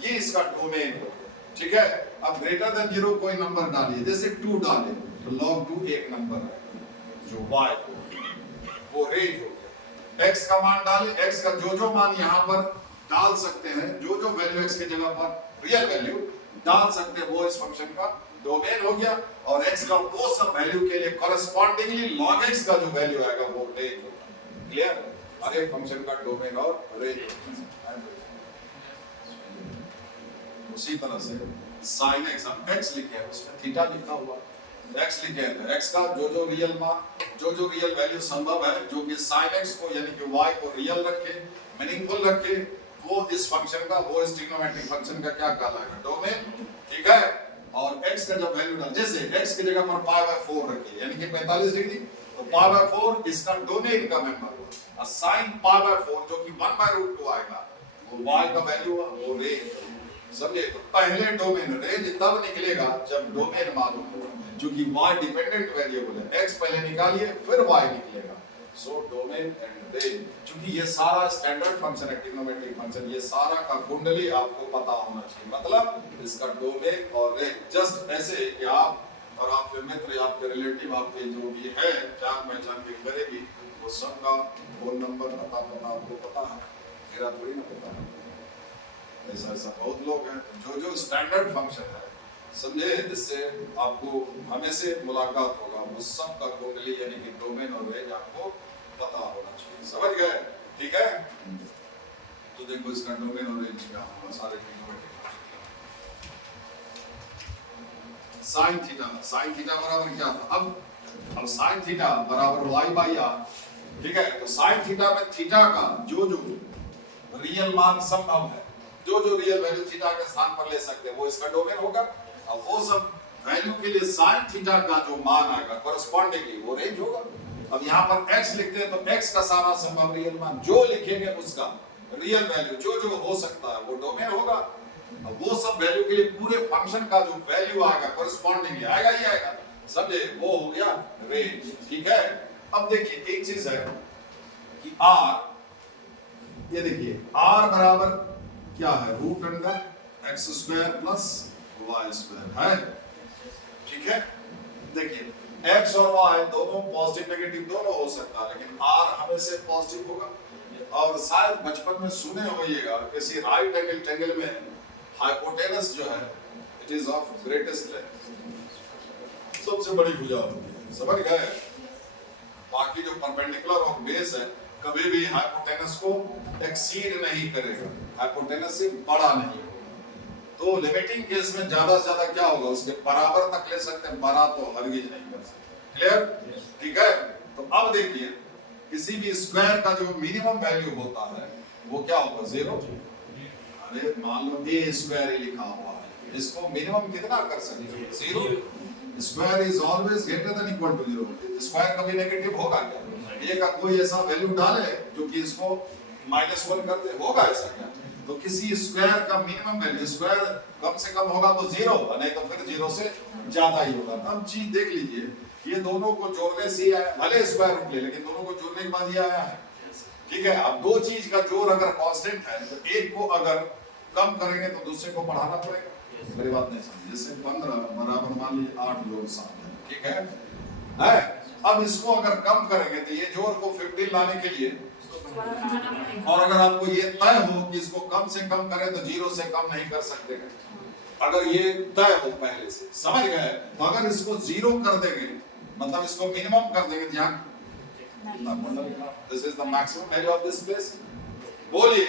ये इसका डोमेन होगा, ठीक है? अब ग्रेटर देन जीरो कोई नंबर डालिए, जैसे 2 डाले तो log 2 एक नंबर है, जो y वो रेंज हो गया। x का मान डाले, x का जो मान यहाँ पर डाल सकते हैं, जो वैल्यू x की जगह पर रियल वैल्यू डाल सकते हैं, वो इस फंक्शन का डोमेन हो गया। और x का वो सब वैल्यू के लिए कॉरेस्पॉन्डिंगली log x का जो वैल्यू आएगा वो रेंज होगा। क्लियर? हर एक फंक्शन का डोमेन और रेंज होता है। उसी तरह से sin x, हम x लिखे हैं, उसमें थीटा लिखा हुआ, x लिखे हैं, x का जो रियल मान, जो रियल वैल्यू संभव है, जो कि sin x को यानी कि y को रियल रखे, मीनिंगफुल रखे, वो इस फंक्शन का, वो इस ट्रिग्नोमेट्रिक फंक्शन का क्या कहलाएगा, डोमेन, ठीक है? और x का जब वैल्यू डाल, जैसे x की जगह पर π/4 रखिए, यानी कि 45 डिग्री, तो π/4 इसका डोमेन का मेंबर हुआ, और sin π/4 जो कि 1/√2 आएगा, वो y का वैल्यू हुआ, वो रेंज, समझे? तो पहले डोमेन, रेंज तब निकलेगा जब डोमेन मालूम होगा, क्योंकि y डिपेंडेंट वेरिएबल है, x पहले निकालिए फिर y निकलेगा। सो डोमेन एंड रेंज, क्योंकि ये सारा स्टैंडर्ड फंक्शन है, ट्रिग्नोमेट्रिक फंक्शन, ये सारा का कुंडली आपको पता होना चाहिए, मतलब इसका डोमेन और रेंज। जस्ट ऐसे कि आप और आपके मित्र, आपके रिलेटिव, आपके जो भी है जान पहचान के करेगी, वो सबका फोन नंबर पता आपको पता है, मेरा थोड़ी ना पता है। ऐसा बहुत लोग हैं जो स्टैंडर्ड फंक्शन है, समझे, जिससे आपको हमेशा मुलाकात होगा, वो सब का कुंडली यानी कि डोमेन और रेंज आपको पता होना चाहिए, समझ गए? ठीक है? तो देखो इसका डोमेन और रेंज क्या होगा, सारे ट्रिग्नोमेट्रिक sin थीटा बराबर क्या था, अब sin थीटा बराबर y/r, ठीक है? तो sin थीटा में थीटा का जो रियल मान संभव है, जो रियल वैल्यू थीटा के स्थान पर ले सकते हैं, वो इसका डोमेन होगा। अब वो सब वैल्यू के लिए sin थीटा का जो मान आएगा कॉरेस्पॉन्डिंगली वो रेंज होगा। अब यहाँ पर x लिखते हैं तो x का सारा संभव रियल मान जो लिखेंगे उसका रियल वैल्यू जो हो सकता है वो डोमेन होगा। अब वो सब वैल्यू के लिए पूरे फंक्शन का जो वैल्यू आएगा कॉरेस्पॉन्डिंगली आएगा ही आएगा, समझे? वो हो गया रेंज, ठीक है? अब देखिए एक चीज है कि r, ये देखिए r बराबर क्या है, √x² प्लस y² है, ठीक है? देखिए x और y दोनों पॉजिटिव नेगेटिव दोनों हो सकता है, लेकिन r हमेशा पॉजिटिव होगा। और शायद बचपन में सुने होइएगा किसी राइट एंगल ट्रायंगल में हाइपोटेनस जो है it is of greatest length, सबसे बड़ी भुजा होती है, समझ गए? बाकी जो परपेंडिकुलर और बेस है कभी भी हाइपोटेनस को एक्सीड नहीं करेगा, हाइपोटेनस से बड़ा नहीं होगा। तो लिमिटिंग केस में ज्यादा से ज्यादा क्या होगा, उसके बराबर तक ले सकते हैं, बड़ा तो हरगिज नहीं कर सकते। क्लियर? ठीक है? तो अब देखिए किसी भी स्क्वायर का जो मिनिमम वैल्यू होता है वो क्या होगा, 0। अरे मान लो a² ही लिखा हुआ है, इसको मिनिमम कितना कर सकते हैं, 0। Square is always greater than equal to 0। Square कभी नेगेटिव होगा क्या? a का कोई ऐसा वैल्यू डाले जो कि इसको -1 कर दे, होगा ऐसा क्या? तो किसी स्क्वायर का मिनिमम वैल्यू, स्क्वायर कम से कम होगा तो 0, नहीं तो फिर 0 से ज्यादा ही होगा। अब चीज देख लीजिए, ये दोनों को जोड़ने से आया, भले स्क्वायर रूट ले, लेकिन दोनों को जोड़ने के बाद ये आया है, ठीक है? अब दो चीज का जोड़ अगर कांस्टेंट है तो एक को अगर कम करेंगे तो दूसरे को बढ़ाना पड़ेगा। मेरी बात नहीं समझ, जैसे 15 बराबर मान लीजिए 8 जोड़ 7 है, ठीक है? है। अब इसको अगर कम करेंगे तो ये जोड़ को 15 लाने के लिए, और अगर आपको ये तय हो कि इसको कम से कम करें तो 0 से कम नहीं कर सकते हैं, अगर ये तय हो पहले से, समझ गए? तो अगर इसको 0 कर देंगे मतलब इसको मिनिमम कर देंगे, ध्यान, this is the maximum value of this place, बोलिए,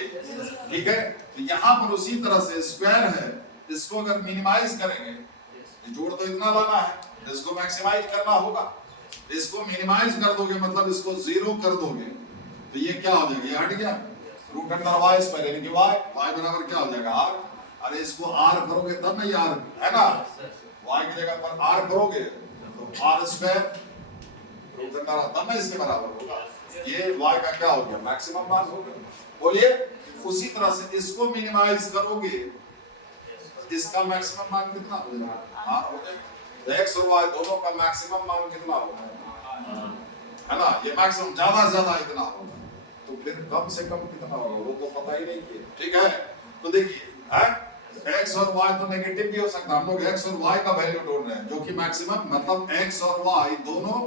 ठीक है? तो यहाँ पर उसी तरह से स्क्वायर है, इसको अगर मिनिमाइज करेंगे, जोड़ तो इतना लाना है, इसको मैक्सिमाइज करना होगा, इसको मिनिमाइज कर दोगे मतलब इसको 0 कर दोगे तो ये क्या हो जाएगा, ये हट गया, रूट अंडर वाई स्क्वायर यानी कि वाई बराबर क्या हो जाएगा आर। अरे इसको आर करोगे तब नहीं आर है ना, वाई की जगह पर आर करोगे तो आर स्क्वायर रूट अंडर तब नहीं इसके बराबर होगा, ये वाई का क्या हो गया, मैक्सिमम मान हो गया, बोलिए। उसी तरह से इसको मिनिमाइज करोगे, इसका मैक्सिमम मान कितना हो जाएगा, आर हो जाएगा। तो एक्स और वाई दोनों का मैक्सिमम मान कितना होगा, है ना, ये मैक्सिमम ज्यादा से ज्यादा इतना होगा, तो फिर कम से कम कितना होगा वो तो पता ही नहीं किया, ठीक है? तो देखिए है एक्स और वाई तो नेगेटिव भी हो सकता है, हम लोग एक्स और वाई का वैल्यू ढूंढ रहे हैं जो कि मैक्सिमम मतलब एक्स और वाई दोनों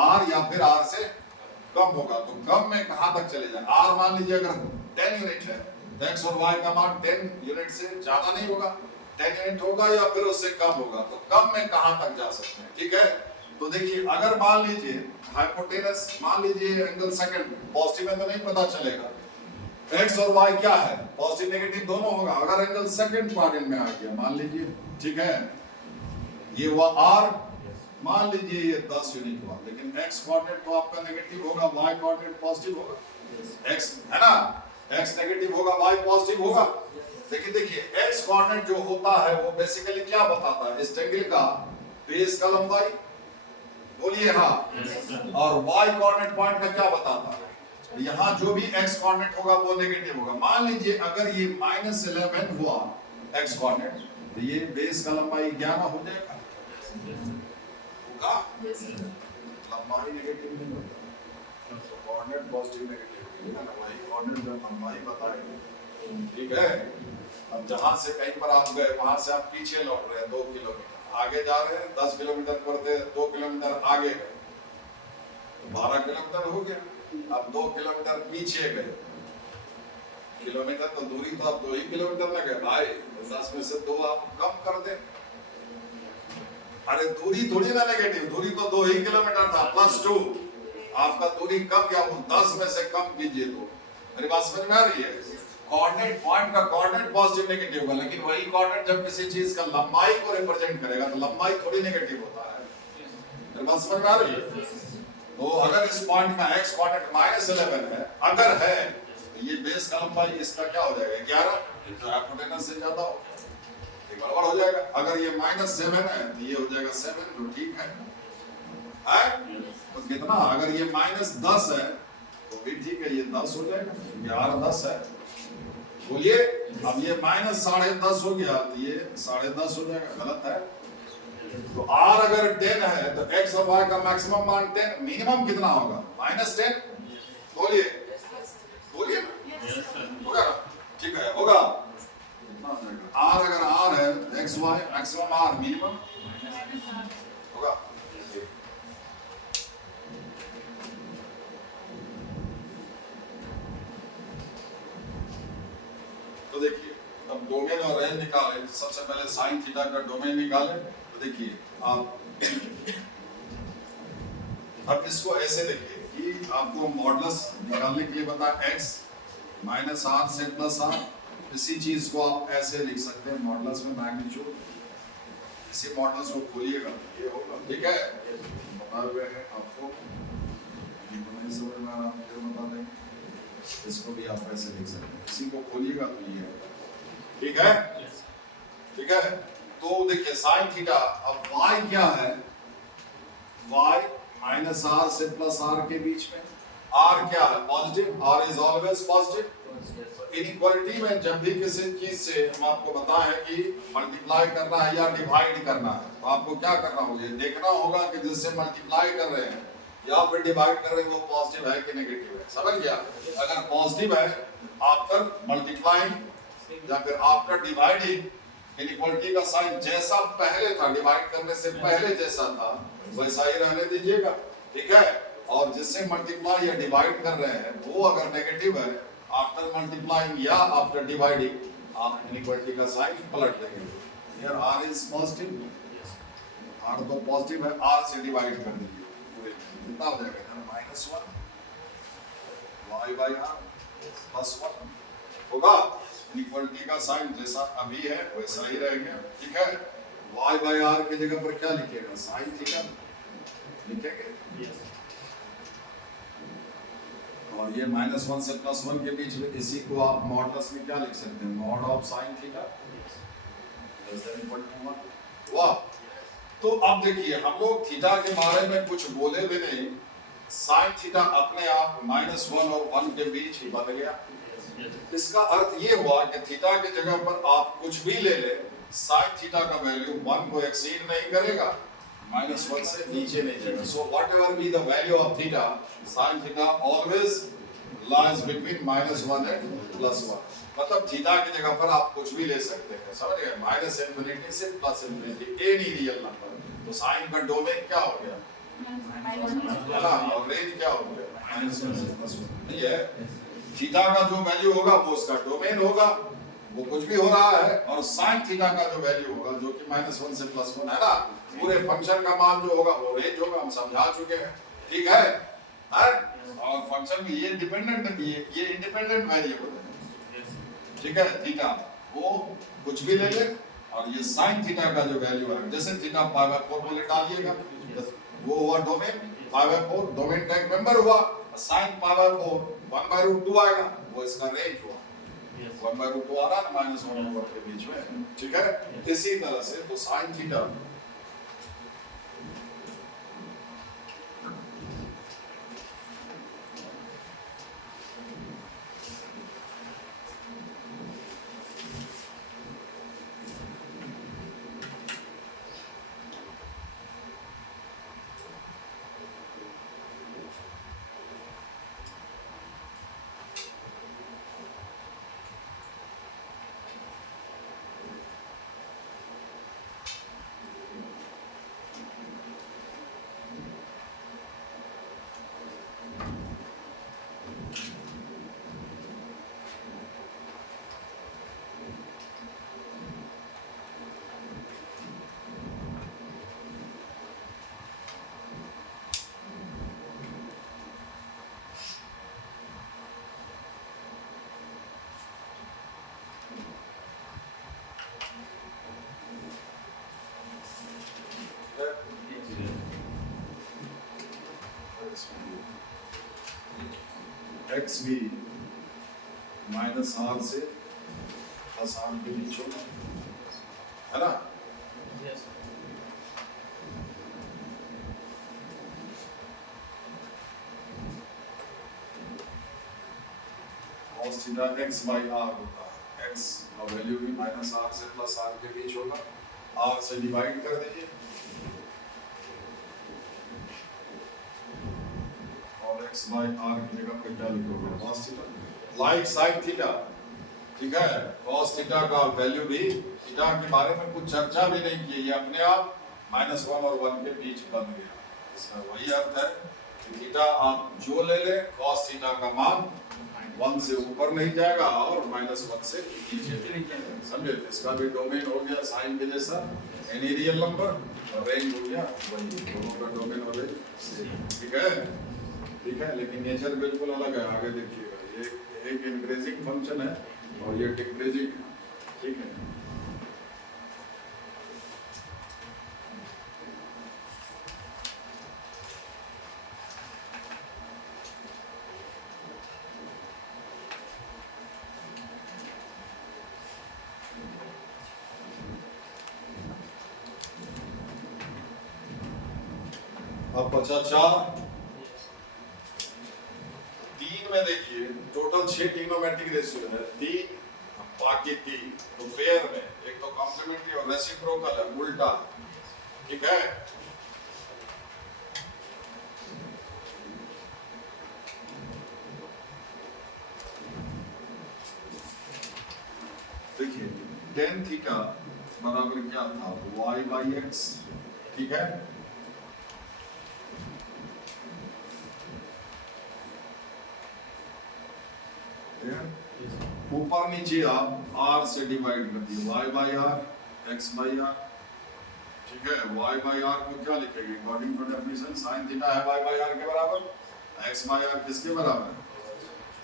आर या फिर आर से कम होगा, तो कम में कहां तक चले जाए, आर मान लीजिए अगर 10 यूनिट है तो एक्स और वाई का मान 10 यूनिट से ज्यादा नहीं होगा, 10 यूनिट होगा या फिर उससे कम होगा, तो कम में कहां तक जा सकते हैं, ठीक है? तो देखिए अगर मान लीजिए हाइपोटेनस, मान लीजिए एंगल सेकंड पॉजिटिव है तो नहीं पता चलेगा, एक्स और वाई क्या है, पॉजिटिव नेगेटिव दोनों होगा, अगर एंगल सेकंड क्वाड्रेंट में आ गया मान लीजिए, ठीक है, ये हुआ आर, मान लीजिए ये 10 यूनिट हुआ, लेकिन एक्स क्वाड्रेंट तो आपका नेगेटिव होगा, वाई क्वाड्रेंट पॉजिटिव होगा, एक्स है ना, एक्स नेगेटिव होगा, वाई पॉजिटिव होगा, लेकिन देखिए एक्स कोऑर्डिनेट जो होता है वो बेसिकली क्या बताता है, इस ट्रायंगल का बेस का लंबाई, बोलिए हाँ, और वाई कोऑर्डिनेट पॉइंट का क्या बताता है, यहाँ जो भी एक्स कोऑर्डिनेट होगा वो नेगेटिव होगा। मान लीजिए अगर ये -11 हुआ एक्स कोऑर्डिनेट तो ये बेस का लंबाई 11 हो जाएगा, होगा, लंबाई नेगेटिव नहीं होता, कोऑर्डिनेट पॉजिटिव नेगेटिव है ना, वही कोऑर्डिनेट जो लंबाई बताएगा, ठीक है? अब जहां से कहीं पर आप गए वहां से आप पीछे लौट रहे हैं 2 किलोमीटर आगे जा रहे हैं, 10 किलोमीटर पड़ते 2 किलोमीटर आगे गए, 12 किलोमीटर हो गया, अब 2 किलोमीटर पीछे गए, किलोमीटर तो दूरी तो अब 2 ही किलोमीटर लगे भाई, 10 में से 2 आप कम कर दे, अरे दूरी थोड़ी ना नेगेटिव, दूरी तो 2 ही किलोमीटर था +2, आपका दूरी कम या 10 में से कम कीजिए तो, मेरी बात समझ में आ रही है? कोऑर्डिनेट पॉइंट का कोऑर्डिनेट पॉजिटिव नेगेटिव होगा, लेकिन वही कोऑर्डिनेट जब किसी चीज का लंबाई को रिप्रेजेंट करेगा तो लंबाई थोड़ी नेगेटिव होता है, मेरी बात समझ में आ रही है? तो अगर इस पॉइंट का x कोऑर्डिनेट -11 है, अगर है तो ये बेस का लंबाई इसका क्या हो जाएगा 11, तो हाइपोटेनस से ज्यादा हो जाएगा, ये गड़बड़ हो जाएगा। अगर ये -7 है तो ये हो जाएगा 7, जो ठीक है, तो कितना, अगर ये -10 है तो भी ठीक है, ये 10 हो जाएगा, 11-10 है, बोलिए। अब ये -10.5 हो गया तो ये 10.5 हो जाएगा, गलत है। तो r अगर 10 है तो x और y का मैक्सिमम मान 10, मिनिमम कितना होगा -10, बोलिए बोलिए होगा ना, ठीक है, होगा कितना हो जाएगा, r अगर r है x y maximum r minimum होगा, तो देखिए अब डोमेन और रेंज निकाले, सबसे पहले साइन थीटा का डोमेन निकाले, तो देखिए आप अब इसको ऐसे देखिए कि आपको मॉडुलस निकालने के लिए बताया x -r से +r, इसी चीज को आप ऐसे लिख सकते हैं मॉडुलस में मैग्नीट्यूड, इसी मॉडुलस को खोलिएगा ये होगा, ठीक है, बताए हुए हैं आपको, नहीं समझ में आ रहा फिर बता देंगे, इसको भी आप ऐसे लिख सकते हैं, इसी को खोलिएगा तो ये होगा, ठीक है, ठीक है। तो देखिए साइन थीटा, अब y क्या है, y -r से +r के बीच में, r क्या है positive, r is always positive. Inequality में जब भी किसी चीज से हम आपको बताएं कि मल्टीप्लाई करना है या डिवाइड करना है, तो आपको क्या करना होगा, देखना होगा कि जिससे मल्टीप्लाई कर रहे हैं या फिर डिवाइड कर रहे हैं वो पॉजिटिव है कि नेगेटिव है, समझ गया? अगर पॉजिटिव है आफ्टर मल्टीप्लाइंग या फिर आफ्टर डिवाइडिंग इनइक्वालिटी का साइन जैसा पहले था, डिवाइड करने से पहले जैसा था वैसा ही रहने दीजिएगा, ठीक है। और जिससे मल्टीप्लाई या डिवाइड कर रहे हैं वो अगर नेगेटिव है, आफ्टर मल्टीप्लाइंग या आफ्टर डिवाइडिंग आप इनइक्वालिटी का साइन पलट देंगे। Here r is positive, r तो पॉजिटिव है, r से डिवाइड कर दीजिए पूरे, कितना हो जाएगा -1 y by r +1 होगा। इक्वलिटी का साइन जैसा अभी है वैसा ही रहेगा, ठीक है। y by r की जगह पर क्या लिखिएगा, sin थीटा लिखेंगे। और ये -1 से +1 के बीच में इसी को आप मॉडुलस में क्या लिख सकते हैं, mod of sin theta less than equal to 1। वाह, तो अब देखिए हम लोग थीटा के बारे में कुछ बोले भी नहीं, sin थीटा अपने आप -1 और 1 के बीच ही बन गया। इसका अर्थ ये हुआ कि थीटा की जगह पर आप कुछ भी ले ले, sin थीटा का वैल्यू 1 को एक्सीड नहीं करेगा, -1 से नीचे नहीं जाएगा। So whatever be the value of theta, sin theta always lies between -1 and +1। मतलब थीटा की जगह पर आप कुछ भी ले सकते हैं, समझ गए, -∞ से +∞, एनी रियल नंबर। तो sin का डोमेन क्या हो गया, और रेंज क्या हो गया, -1 से +1। नहीं है, थीटा का जो वैल्यू होगा वो उसका डोमेन होगा, वो कुछ भी हो रहा है, और sin थीटा का जो वैल्यू होगा जो कि -1 से +1 है ना, पूरे फंक्शन का मान जो होगा वो रेंज होगा, हम समझा चुके हैं, ठीक है। और फंक्शन में ये डिपेंडेंट, ये इंडिपेंडेंट वेरिएबल है, ठीक है। थीटा वो कुछ भी ले ले, और ये sin थीटा का जो वैल्यू है, जैसे थीटा π/4 बोले डालिएगा, वो हुआ डोमेन, π/4 डोमेन का एक मेंबर हुआ, sin π/4 1/√2 आएगा, वो इसका रेंज हुआ, 1/√2 आ रहा है -1 और 1 के बीच में, ठीक है। इसी तरह से तो sin थीटा x भी -r से +r के बीच होगा, है ना। cos theta x by r होता है, x का वैल्यू भी -r से +r के बीच होगा, r से डिवाइड कर दीजिए, x by r की जगह पे क्या लिखोगे, cos theta, like sin theta, ठीक है। cos थीटा का वैल्यू भी, थीटा के बारे में कुछ चर्चा भी नहीं की, ये अपने आप -1 और 1 के बीच बन गया। इसका वही अर्थ है कि थीटा आप जो ले ले, cos थीटा का मान 1 से ऊपर नहीं जाएगा और -1 से नीचे भी नहीं जाएगा, समझे। इसका भी डोमेन हो गया sin के जैसा, एनी रियल नंबर, और रेंज हो गया वही, दोनों का डोमेन और रेंज, ठीक है, ठीक है। लेकिन नेचर बिल्कुल अलग है, आगे देखिएगा, ये एक इंक्रीजिंग फंक्शन है और ये डिक्रीजिंग है, ठीक है। अब बचा 4, 3 में देखिए टोटल 6 ट्रिग्नोमेट्रिक रेशियो है, 3 बाकी 3 तो पेयर में, एक तो कॉम्प्लीमेंट्री और रेसिप्रोकल है, उल्टा, ठीक है। देखिए tan थीटा बराबर क्या था, y बाई एक्स, ठीक है। ऊपर नीचे आप r से डिवाइड कर दिए, y बाई आर, x बाई आर, ठीक है। y बाई आर को क्या लिखेंगे, according to definition sine theta है y बाई आर के बराबर, x बाई आर किसके बराबर है,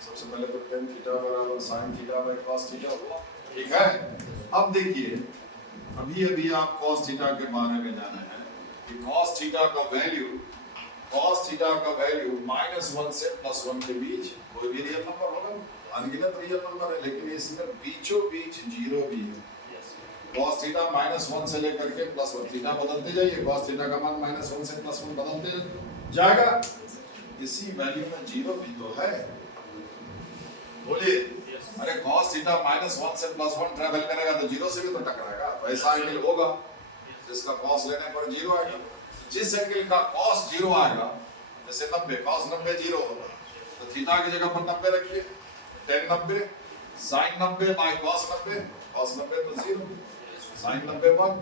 सबसे पहले तो tan थीटा बराबर sin theta by cos theta हुआ, ठीक है। अब देखिए अभी अभी आप cos थीटा के बारे में जाना है कि cos थीटा का वैल्यू -1 से +1 के बीच कोई भी रियल नंबर होगा, अनगिनत रियल नंबर है, लेकिन इसमें बीचों बीच जीरो भी है। cos थीटा -1 से लेकर के +1, थीटा बदलते जाइए, cos थीटा का मान -1 से +1 बदलते जाएगा, इसी वैल्यू में जीरो भी तो है, बोलिए। अरे cos थीटा -1 से +1 ट्रेवल करेगा तो जीरो से भी तो टकराएगा, तो ऐसा एंगल होगा जिसका cos लेने पर जीरो आएगा। जिस एंगल का cos जीरो आएगा, जैसे 90, cos 90 जीरो होगा, तो थीटा की जगह पर 90 रखिए, tan 90 sin 90 by cos 90, cos 90 तो जीरो, sin 90 1।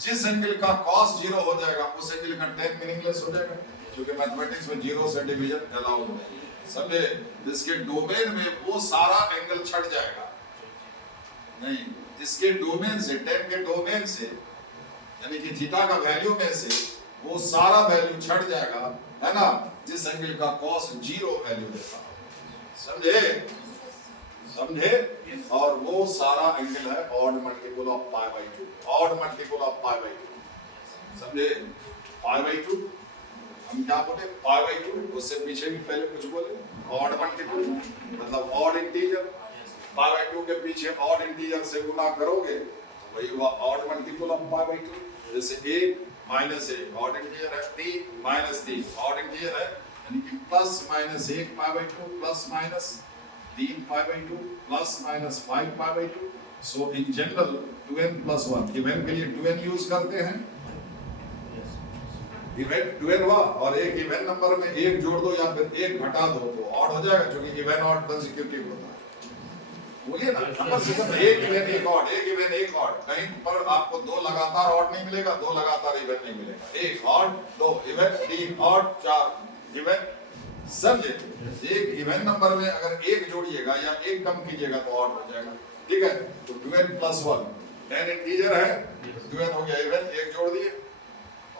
जिस एंगल का cos जीरो हो जाएगा उस एंगल का tan मीनिंगलेस हो जाएगा, क्योंकि मैथमेटिक्स में जीरो से डिवीजन अलाउड नहीं है, समझे। जिसके डोमेन में वो सारा एंगल छट जाएगा, नहीं, इसके डोमेन से, tan के डोमेन से, यानी कि थीटा का वैल्यू में से वो सारा वैल्यू छट जाएगा, है ना, जिस एंगल का cos जीरो वैल्यू देता, समझे। और वो सारा एंगल है odd multiple of pi by 2, odd multiple of pi by 2, समझे। पाई बाई 2 हम क्या बोले, पाई बाई 2, उससे पीछे भी पहले कुछ बोले, ऑड मल्टीपल मतलब ऑड इंटीजर, पाई बाई 2 के पीछे ऑड इंटीजर से गुना करोगे तो वही हुआ odd multiple of pi by 2। जैसे 1 माइनस 1 ऑड इंटीजर है, 3 माइनस 3 ऑड इंटीजर है, यानी कि plus minus 1 pi by 2 plus minus 3 pi by 2 plus minus 5 pi by 2। So in general 2n plus 1, even के लिए 2n यूज करते हैं, even 2n हुआ, और एक इवन नंबर में एक जोड़ दो या फिर एक घटा दो तो ऑड हो जाएगा, क्योंकि इवन ऑड कंसेक्यूटिव होता है, बोलिए ना, नंबर सिस्टम एक इवन एक ऑड, एक इवन एक ऑड, कहीं पर आपको दो लगातार ऑड नहीं मिलेगा, दो लगातार इवन नहीं मिलेगा, एक ऑड, दो इवन, 3 ऑड, 4 इवन, समझे। एक इवन नंबर में अगर एक जोड़िएगा या एक कम कीजिएगा तो ऑड हो जाएगा, ठीक है। तो 2n प्लस 1 tan इंटीजर है, 2n हो गया इवन, एक जोड़ दिए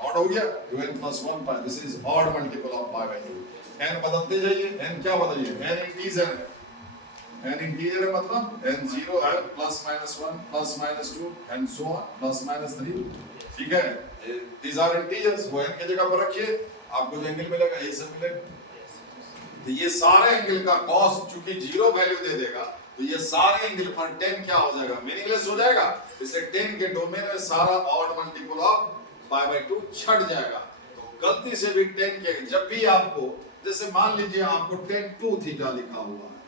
ऑड हो गया, 2n plus 1 pi, this is odd multiple of pi by 2। n बदलते जाइए, n क्या बदलिए, n इंटीजर है, n इंटीजर है मतलब n 0 है, plus minus 1 plus minus 2 and so on, plus minus 3, ठीक है। दीज आर इंटीजर्स, वो n की जगह पर रखिए, आपको जो एंगल मिलेगा यही सब मिलेगा। तो ये सारे एंगल का cos चूंकि जीरो वैल्यू दे देगा, तो ये सारे एंगल पर tan क्या हो जाएगा, मीनिंगलेस हो जाएगा, इसलिए tan के डोमेन में सारा odd multiple of pi by 2 छट जाएगा। तो गलती से भी tan के, जब भी आपको, जैसे मान लीजिए आपको tan 2 थीटा लिखा हुआ है,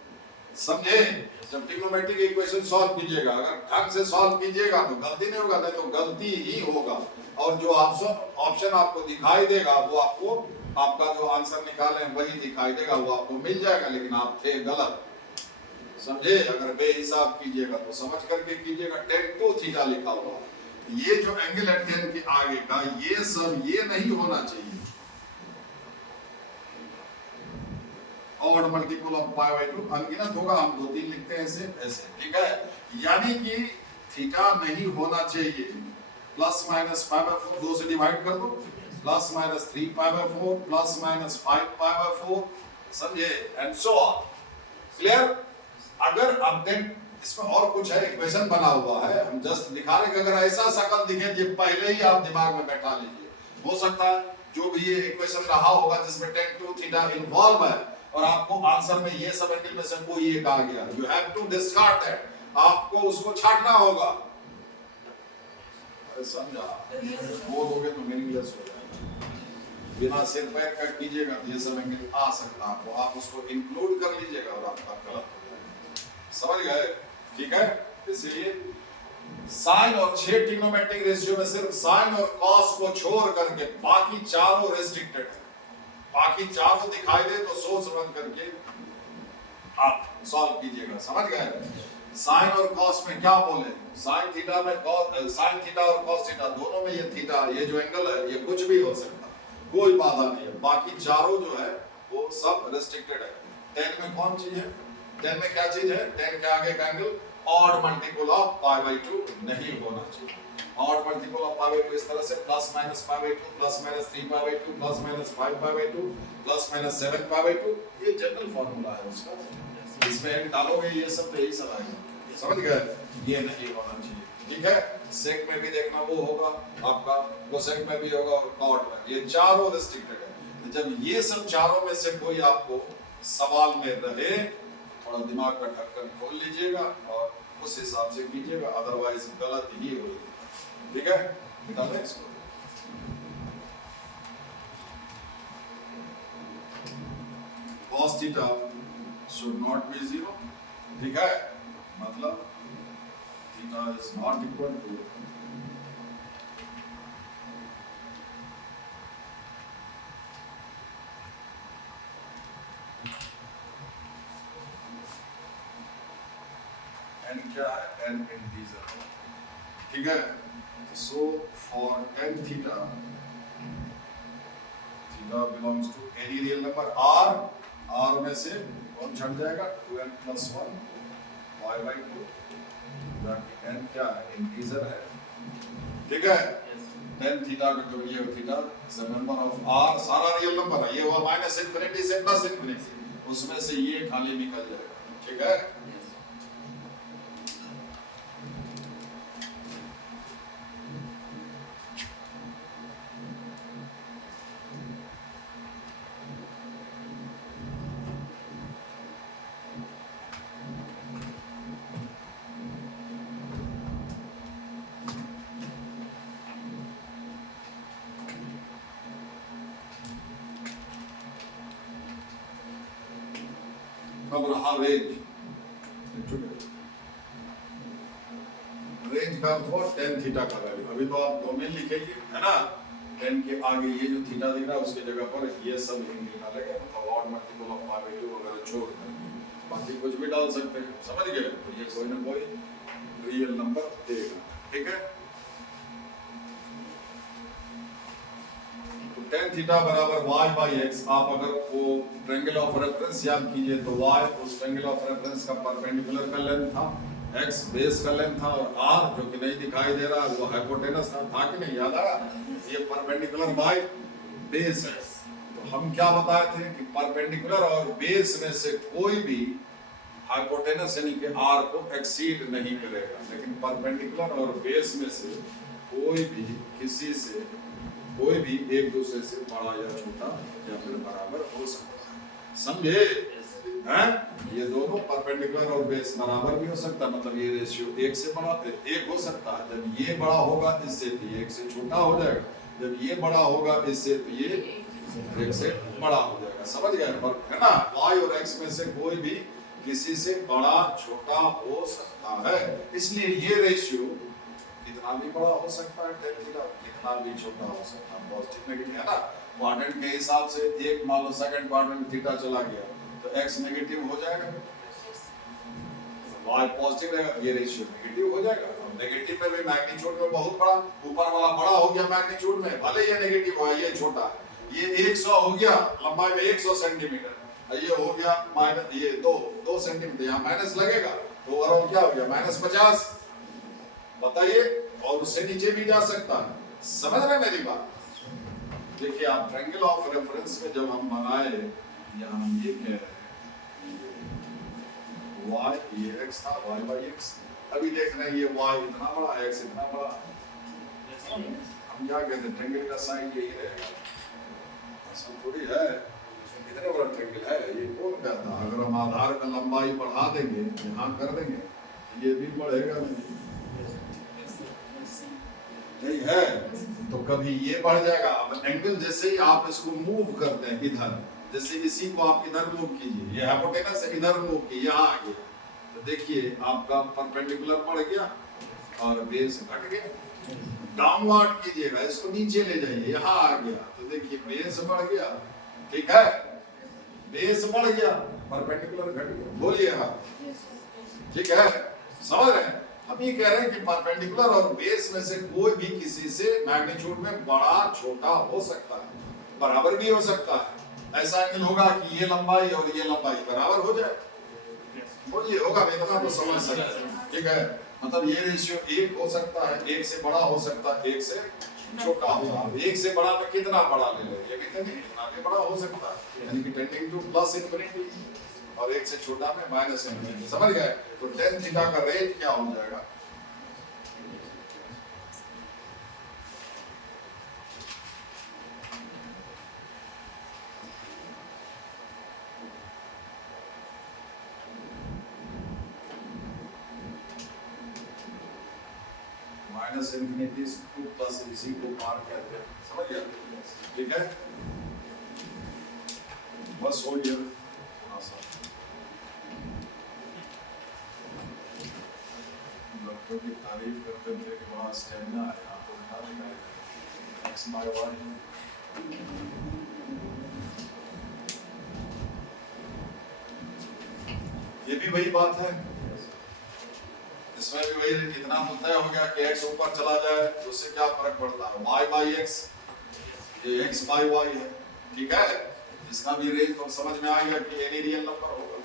समझे, जब ट्रिग्नोमेट्रिक इक्वेशन सॉल्व कीजिएगा, अगर ढंग से सॉल्व कीजिएगा तो गलती नहीं होगा, नहीं तो गलती ही होगा, और जो ऑप्शन आपको दिखाई देगा वो आपको, आपका जो आंसर निकाले वही दिखाई देगा, वो आपको मिल जाएगा, लेकिन आप थे गलत, समझे। अगर बेहिसाब कीजिएगा तो समझ करके कीजिएगा, tan 2 थीटा लिखा हुआ, ये जो एंगल है tan के आगे का, ये सब ये नहीं होना चाहिए, odd multiple of pi by 2 अनगिनत होगा, हम 2 3 लिखते हैं ऐसे ऐसे, ठीक है। यानी कि थीटा नहीं होना चाहिए, प्लस माइनस पाई बाई 4 2 से डिवाइड कर दो, plus minus 3 pi by 4 plus minus 5 pi by 4, समझे, एंड सो ऑन, क्लियर। अगर अब देन इसमें और कुछ है, इक्वेशन बना हुआ है, हम जस्ट दिखा रहे कि अगर ऐसा शकल दिखे ये पहले ही आप दिमाग में बैठा लीजिए, हो सकता है जो भी ये इक्वेशन रहा होगा जिसमें tan 2 थीटा इन्वॉल्व है, और आपको आंसर में ये सब एंगल में से कोई एक आ गया, you have to discard that, आपको उसको छांटना होगा, समझा, बोलोगे तो मीनिंगलेस हो जाएगा, बिना सिर पैर कट कीजिएगा तो ये सब एंगल आ सकता है, तो आप उसको इंक्लूड कर लीजिएगा और आपका गलत हो जाएगा, समझ गए, ठीक है। इसलिए साइन और 6 ट्रिग्नोमेट्रिक रेशियो में सिर्फ साइन और कॉस को छोड़ करके बाकी चारों रेस्ट्रिक्टेड है, बाकी चारों दिखाई दे तो सोच समझ करके आप सॉल्व कीजिएगा, समझ गए। साइन और कॉस में क्या बोले, साइन थीटा में साइन थीटा और कॉस थीटा दोनों में ये थीटा, ये जो एंगल है ये कुछ भी हो सकता है, कोई बाधा नहीं है। बाकी चारों जो है वो सब रेस्ट्रिक्टेड है। टेन में कौन चीज है, टेन में क्या चीज है, टेन के आगे का एंगल ऑड मल्टीपल ऑफ π/2 नहीं होना चाहिए। ऑड मल्टीपल ऑफ π/2 इस तरह से plus minus π/2 plus minus 3π/2 plus minus 5π/2 plus minus 7π/2, ये जनरल फार्मूला है उसका, इसमें डालोगे ये सब तो यही सब आएगा, समझ गए? ये नहीं होना चाहिए, ठीक है? सेक में भी देखना वो होगा आपका, कोसेक में भी होगा और कॉट में, ये चारों रेस्ट्रिक्टेड है। तो जब ये सब चारों में से कोई आपको सवाल में रहे, थोड़ा दिमाग का ढक्कन खोल लीजिएगा और उस हिसाब से कीजिएगा, अदरवाइज गलत ही होगी, ठीक है? निकालें इसको। cos theta should not be 0, ठीक है? मतलब theta is not equal to n क्या है, n इंटीजर, ठीक है? So for n theta, theta belongs to any real number r, r में से कौन छट जाएगा, 2n plus 1 y/2, n क्या है, इंटीजर है, ठीक है? tan थीटा का जो ये theta is a member of r, सारा रियल नंबर है, ये हुआ माइनस इनफिनिटी से प्लस इनफिनिटी, उसमें से ये खाली निकल जाएगा, ठीक है? अब रहा रेंज, रेंज का अर्थ हुआ tan थीटा का वैल्यू, अभी तो आप डोमेन लिखेंगे है ना, tan के आगे ये जो थीटा दिख रहा है उसकी जगह पर ये सब हिंग निकालेंगे, मतलब ऑड मल्टीपल ऑफ π/2 वगैरह छोड़ देंगे, बाकी कुछ भी डाल सकते हैं, समझ गए? तो ये कोई ना कोई रियल नंबर देगा, ठीक है? tan थीटा बराबर y/x, आप अगर वो ट्रायंगल ऑफ रेफरेंस याद कीजिए तो y उस ट्रायंगल ऑफ रेफरेंस का परपेंडिकुलर का लेंथ था, x बेस का लेंथ था और r जो कि नहीं दिखाई दे रहा वो हाइपोटेनस था कि नहीं, याद आया? ये परपेंडिकुलर बाय बेस है। तो हम क्या बताए थे कि परपेंडिकुलर और बेस में से कोई भी हाइपोटेनस यानी कि r को एक्सीड नहीं करेगा, लेकिन परपेंडिकुलर और बेस में से कोई भी किसी से कोई भी एक दूसरे से बड़ा या छोटा या फिर बराबर हो सकता है, समझे? हैं? ये दोनों परपेंडिकुलर और बेस बराबर भी हो सकता है, मतलब ये रेशियो एक से बड़ा एक हो सकता है, जब ये बड़ा होगा इससे तो ये एक से छोटा हो जाएगा, जब ये बड़ा होगा इससे तो ये एक से बड़ा हो जाएगा, समझ गए फर्क है ना? y और x में से कोई भी किसी से बड़ा छोटा हो सकता है, इसलिए ये रेशियो कितना भी बड़ा हो सकता है, tan थीटा कितना भी छोटा हो सकता है, पॉजिटिव नेगेटिव है ना? क्वाड्रेंट के हिसाब से एक मान लो सेकंड क्वाड्रेंट में थीटा चला गया तो x नेगेटिव हो जाएगा, y पॉजिटिव रहेगा, ये रेशियो नेगेटिव हो जाएगा। नेगेटिव में भी मैग्नीट्यूड में बहुत बड़ा, ऊपर वाला बड़ा हो गया मैग्नीट्यूड में, भले ये नेगेटिव हो ये छोटा है, ये 100 हो गया लंबाई में 100 सेंटीमीटर, ये हो गया माइनस ये 2 सेंटीमीटर, यहाँ माइनस लगेगा तो ओवरऑल क्या हो गया -50, बताइए? और उससे नीचे भी जा सकता है, समझ रहे मेरी बात? देखिए आप ट्रायंगल ऑफ रेफरेंस में जब हम बनाए, यहाँ हम ये कह रहे हैं y ये x था, y/x, अभी देख रहे हैं ये y इतना बड़ा x इतना बड़ा, हम क्या कहते हैं ट्रायंगल का साइड यही रहेगा, ऐसा थोड़ी है इतना बड़ा ट्रायंगल है, ये कौन कहता? अगर हम आधार का लंबाई बढ़ा देंगे यहाँ कर देंगे ये भी बढ़ेगा नहीं है, तो कभी ये बढ़ जाएगा। अब एंगल जैसे ही आप इसको मूव करते हैं इधर, जैसे इसी को आप इधर मूव कीजिए, ये हाइपोटेनस से इधर मूव कीजिए, यहाँ आ गया तो देखिए आपका परपेंडिकुलर बढ़ गया और बेस घट गया। डाउनवर्ड कीजिएगा, इसको नीचे ले जाइए, यहाँ आ गया तो देखिए बेस बढ़ गया, ठीक है? बेस बढ़ गया, परपेंडिकुलर घट गया, बोलिए हाँ, ठीक है? समझ रहे हैं? हम ये कह रहे हैं कि परपेंडिकुलर और बेस में से कोई भी किसी से मैग्नीट्यूड में बड़ा छोटा हो सकता है, बराबर भी हो सकता है। ऐसा एंगल होगा कि ये लंबाई और ये लंबाई बराबर हो जाए, और ये होगा, इतना तो समझ सकते हैं, ठीक है? मतलब ये रेशियो एक हो सकता है, एक से बड़ा हो सकता है, एक से छोटा होगा। एक से बड़ा में कितना बड़ा ले लो, ये भी नहीं, इतना भी बड़ा हो सकता है, यानी कि टेंडिंग टू प्लस इन्फिनिटी, और एक से छोटा में माइनस इन्फिनिटी। समझ गए? तो tan थीटा का रेट क्या हो जाएगा? माइनस इन्फिनिटी टू प्लस इसी को पार करते हैं। समझ गए? ठीक है, बस हो गया। डॉक्टर की तारीफ करते हुए कि बड़ा स्टेमिना है, आपको बता देगा एक्स बाय वाई। ये भी वही बात है, इसमें भी वही, इतना तो तय हो गया कि x ऊपर चला जाए तो उससे क्या फर्क पड़ता है, y बाई x, ये x बाई y है, ठीक है? इसका भी रेंज तो समझ में आ गया कि एनी रियल नंबर होगा,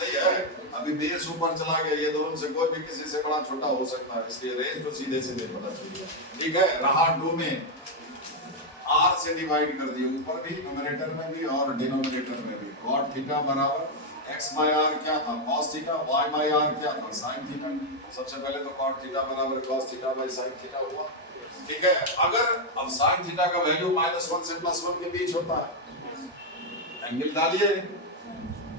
नहीं है? अभी बेस ऊपर चला गया, ये दोनों से कोई भी किसी से बड़ा छोटा हो सकता है, इसलिए रेंज तो सीधे सीधे पता चल गया, ठीक है? रहा 2 में r से डिवाइड कर दिए, ऊपर भी न्यूमरेटर में भी और डिनोमिनेटर में भी। cot थीटा बराबर x बाय r क्या था, cos theta, y by r क्या था, sin थीटा। सबसे पहले तो cot थीटा बराबर cos theta by sin theta हुआ, ठीक है? अगर अब sin थीटा का वैल्यू -1 से +1 के बीच होता है, एंगल डालिए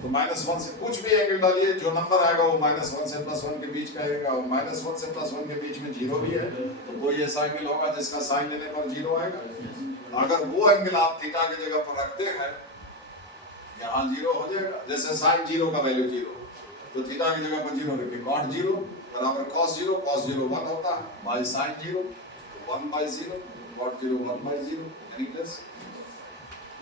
तो -1 से कुछ भी एंगल डालिए, जो नंबर आएगा वो -1 से +1 के बीच का आएगा, और -1 से +1 के बीच में 0 भी है, तो कोई ऐसा एंगल होगा जिसका साइन लेने पर 0 आएगा। अगर वो एंगल आप थीटा की जगह पर रखते हैं, यहाँ 0 हो जाएगा, जैसे sin 0 का वैल्यू 0, तो थीटा की जगह पर 0 रखिए, cot 0 बराबर cos 0, cos 0 1 होता है, by sin 0 1 by 0, cot 0 1 by 0, यानी प्लस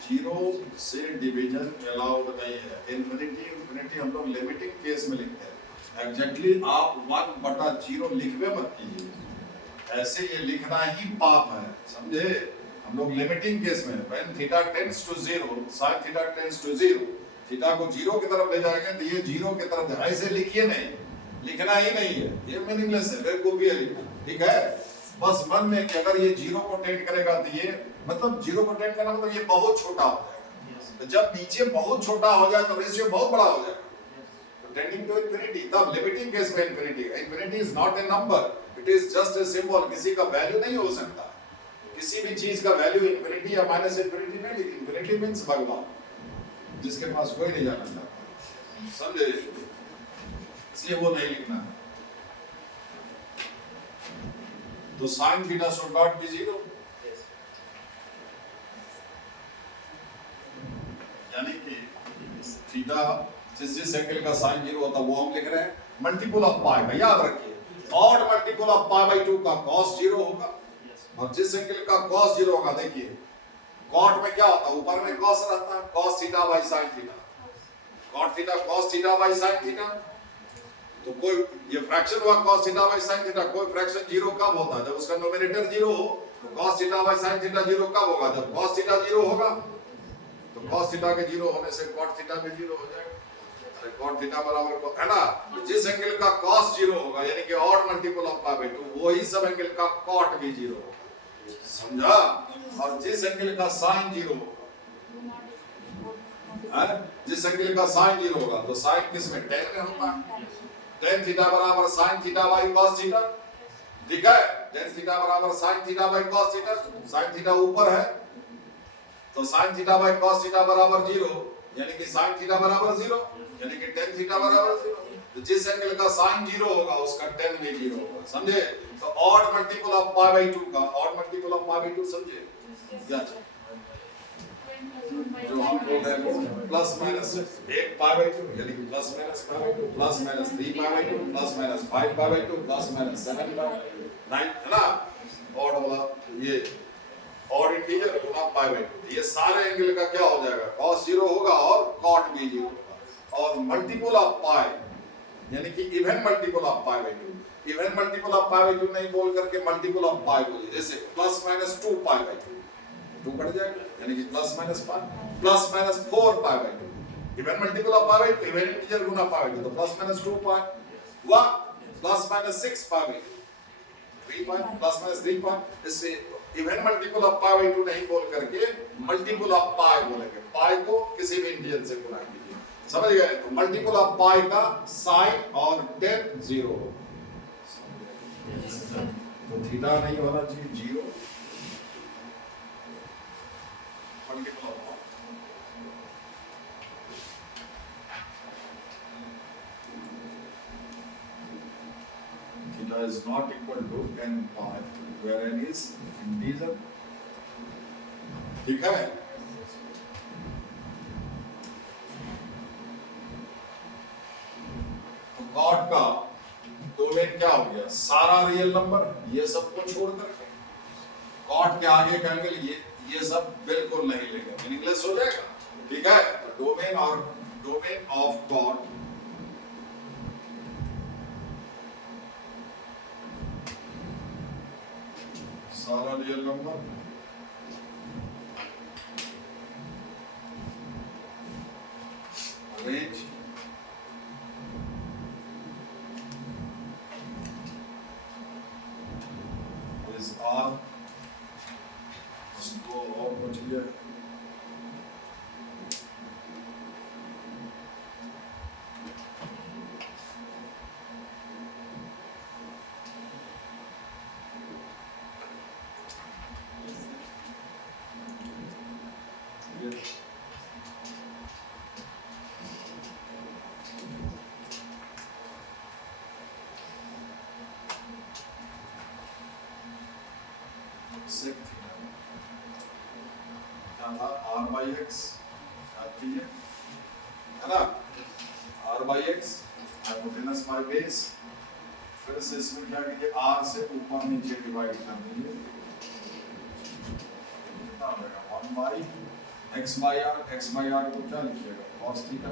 0 से डिवीजन अलाउड नहीं है। इन्फिनिटी हम लोग लिमिटिंग केस में लिखते हैं, एग्जैक्टली आप 1/0 लिखवे मत कीजिए, ऐसे ये लिखना ही पाप है, समझे? हम लोग लिमिटिंग केस में, when theta tends to 0, sin theta tends to 0, theta को 0 की तरफ ले जाएंगे तो ये 0 की तरफ, ऐसे लिखिए नहीं, लिखना ही नहीं है, ये मीनिंगलेस है, बेवकूफी है लिखना, ठीक है? बस मन में कि अगर ये 0 को टेंड करेगा तो ये, मतलब 0 को टेंड करना मतलब ये बहुत छोटा हो जाएगा, तो जब नीचे बहुत छोटा हो जाए तो रेशियो बहुत बड़ा हो जाएगा, तो टेंडिंग टू इन्फिनिटी। तब लिमिटिंग केस में infinity is not a number, it is just a symbol, किसी का वैल्यू नहीं हो सकता, किसी भी चीज का वैल्यू इन्फिनिटी या माइनस इन्फिनिटी नहीं, लेकिन इन्फिनिटी मींस भगवान, जिसके पास कोई नहीं जाना चाहता, समझे? इसलिए वो नहीं लिखना है। तो sin theta should not be 0, यानी कि थीटा जिस एंगल का sin 0 होता है वो हम लिख रहे हैं मल्टीपल ऑफ पाई में, याद रखिए, odd multiple of pi by 2 का cos 0 होगा, और जिस एंगल का cos 0 होगा, देखिए cot में क्या होता है, ऊपर में cos रहता है, cos theta by sin theta, cot theta cos theta by sin theta, तो कोई ये फ्रैक्शन हुआ cos theta by sin theta, कोई फ्रैक्शन 0 कब होता है, जब उसका न्यूमरेटर 0 हो, तो cos theta by sin theta 0 कब होगा, जब cos थीटा 0 होगा, तो cos थीटा के 0 होने से cot थीटा भी 0 हो जाएगा, अरे cot थीटा बराबर को है ना, जिस एंगल का cos 0 होगा, यानी कि odd multiple of pi by 2, वही सब एंगल का cot भी 0 होगा, समझा? और जिस एंगल का sin 0 होगा, जिस एंगल का sin 0 होगा, तो sin किस में, tan में होता है, tan थीटा बराबर sin theta by cos theta, ठीक है? tan थीटा बराबर sin theta by cos theta, sin theta ऊपर है, तो sin theta by cos theta बराबर 0, यानी कि sin थीटा बराबर 0, यानी कि tan थीटा बराबर 0, तो जिस एंगल का sin 0 होगा उसका tan भी 0 होगा, समझे? तो odd multiple of pi by 2 का odd multiple of pi by 2, समझे? या जो हम लोग हैं प्लस माइनस 1 पाई बाय 2, यानी कि plus minus pi by 2, plus minus 3 pi by 2, plus minus 5 pi by 2, plus minus 7 पाई 9, है ना? ऑड वाला ये odd integer Guna pi by 2, ये सारे एंगल का क्या हो जाएगा, cos 0 होगा और cot भी 0 होगा, और मल्टीपल ऑफ पाई यानी कि even multiple of pi by two. Even multiple of pi by two नहीं बोल करके मल्टीपल ऑफ पाई बोलिए, जैसे plus minus 2 pi by two, 2 cut जाएगा, यानी कि plus minus 4 pi by two. Even multiple of pi by two, even integer Guna pi by two, तो plus minus 2 पाई व plus minus 6 pi by two, 3 pi plus minus 3 पाई। इससे even multiple of pi by two नहीं बोल करके multiple of पाई बोलेंगे। पाई को किसी भी इंटीजर से गुना कीजिए, समझ गए? तो मल्टीपल ऑफ पाई का साइन और टेन 0 हो, तो थीटा नहीं होना चाहिए 0। Multiple of theta is not equal to n pi, where n is integer, ठीक है? तो कॉट का डोमेन क्या हो गया? सारा रियल नंबर, ये सब को छोड़ करके कॉट के आगे का एंगल ये सब बिल्कुल नहीं लेंगे, मीनिंगलेस हो जाएगा, ठीक है? तो डोमेन ऑफ कॉट सारा real number range is R, उसको और बच गया sec theta, क्या था? R by x, है ना? R by x, hypotenuse by base, फिर से इसमें क्या कीजिए? R से ऊपर नीचे डिवाइड कर दीजिए, कितना होगा? 1 by x by r, x by r को क्या लिखिएगा? cos थीटा,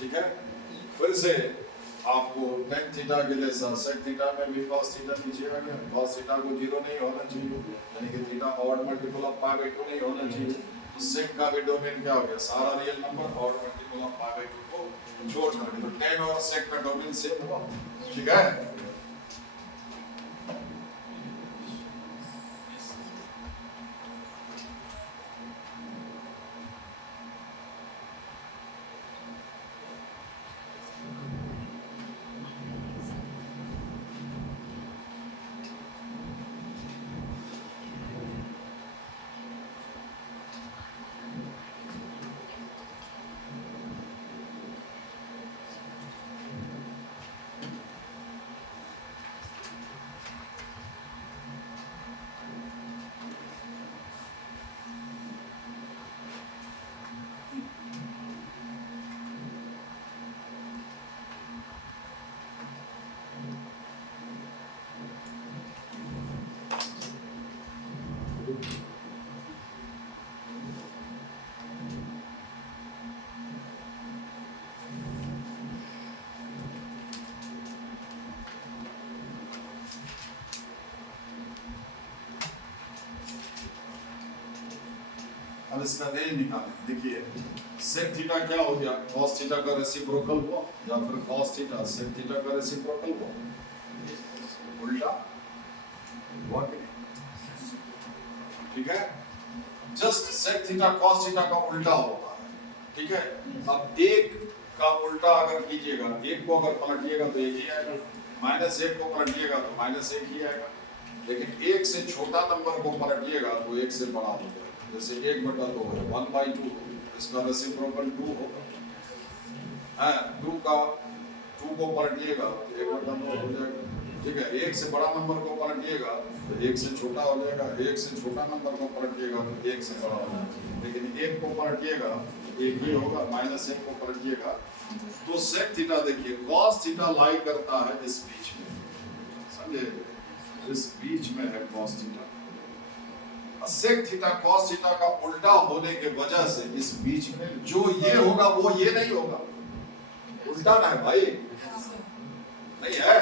ठीक है? फिर से आपको tan थीटा के लिए sec थीटा में भी cos थीटा नीचे आ गया, cos थीटा को 0 नहीं होना चाहिए, यानी कि theta odd multiple of pi by 2 नहीं होना चाहिए। तो sec का भी डोमेन क्या हो गया? सारा real number odd multiple of pi by 2 को छोड़ करके, तो tan और sec का डोमेन सेम हुआ, ठीक है? अब इसका रेंज निकालें। देखिए sec थीटा क्या हो गया? cos थीटा का रेसिप्रोकल हुआ, या फिर cos थीटा sec थीटा का रेसिप्रोकल हुआ, उल्टा हुआ कि नहीं? ठीक है, just sec theta cos theta का उल्टा होता है, ठीक है? अब एक का उल्टा अगर कीजिएगा, एक को अगर पलटिएगा तो एक ही आएगा, माइनस एक को पलटिएगा तो माइनस एक ही आएगा, लेकिन एक से छोटा नंबर को पलटिएगा तो एक से बड़ा हो जाएगा। जैसे 1/2 है, 1/2, इसका रेसिप्रोकल 2 होगा, है 2 को पलटिएगा तो 1/2 हो जाएगा, ठीक है? एक से बड़ा नंबर को पलटिएगा तो एक से छोटा हो जाएगा, एक से छोटा नंबर को पलटिएगा तो एक से बड़ा हो जाएगा, लेकिन एक को पलटिएगा तो एक ही होगा, माइनस एक को पलटिएगा तो sec थीटा देखिए cos थीटा लाई करता है इस बीच में, समझे? इस बीच में है cos theta, sec theta cos theta का उल्टा होने के वजह से इस बीच में जो ये होगा वो ये नहीं होगा, उल्टा ना है भाई, नहीं है।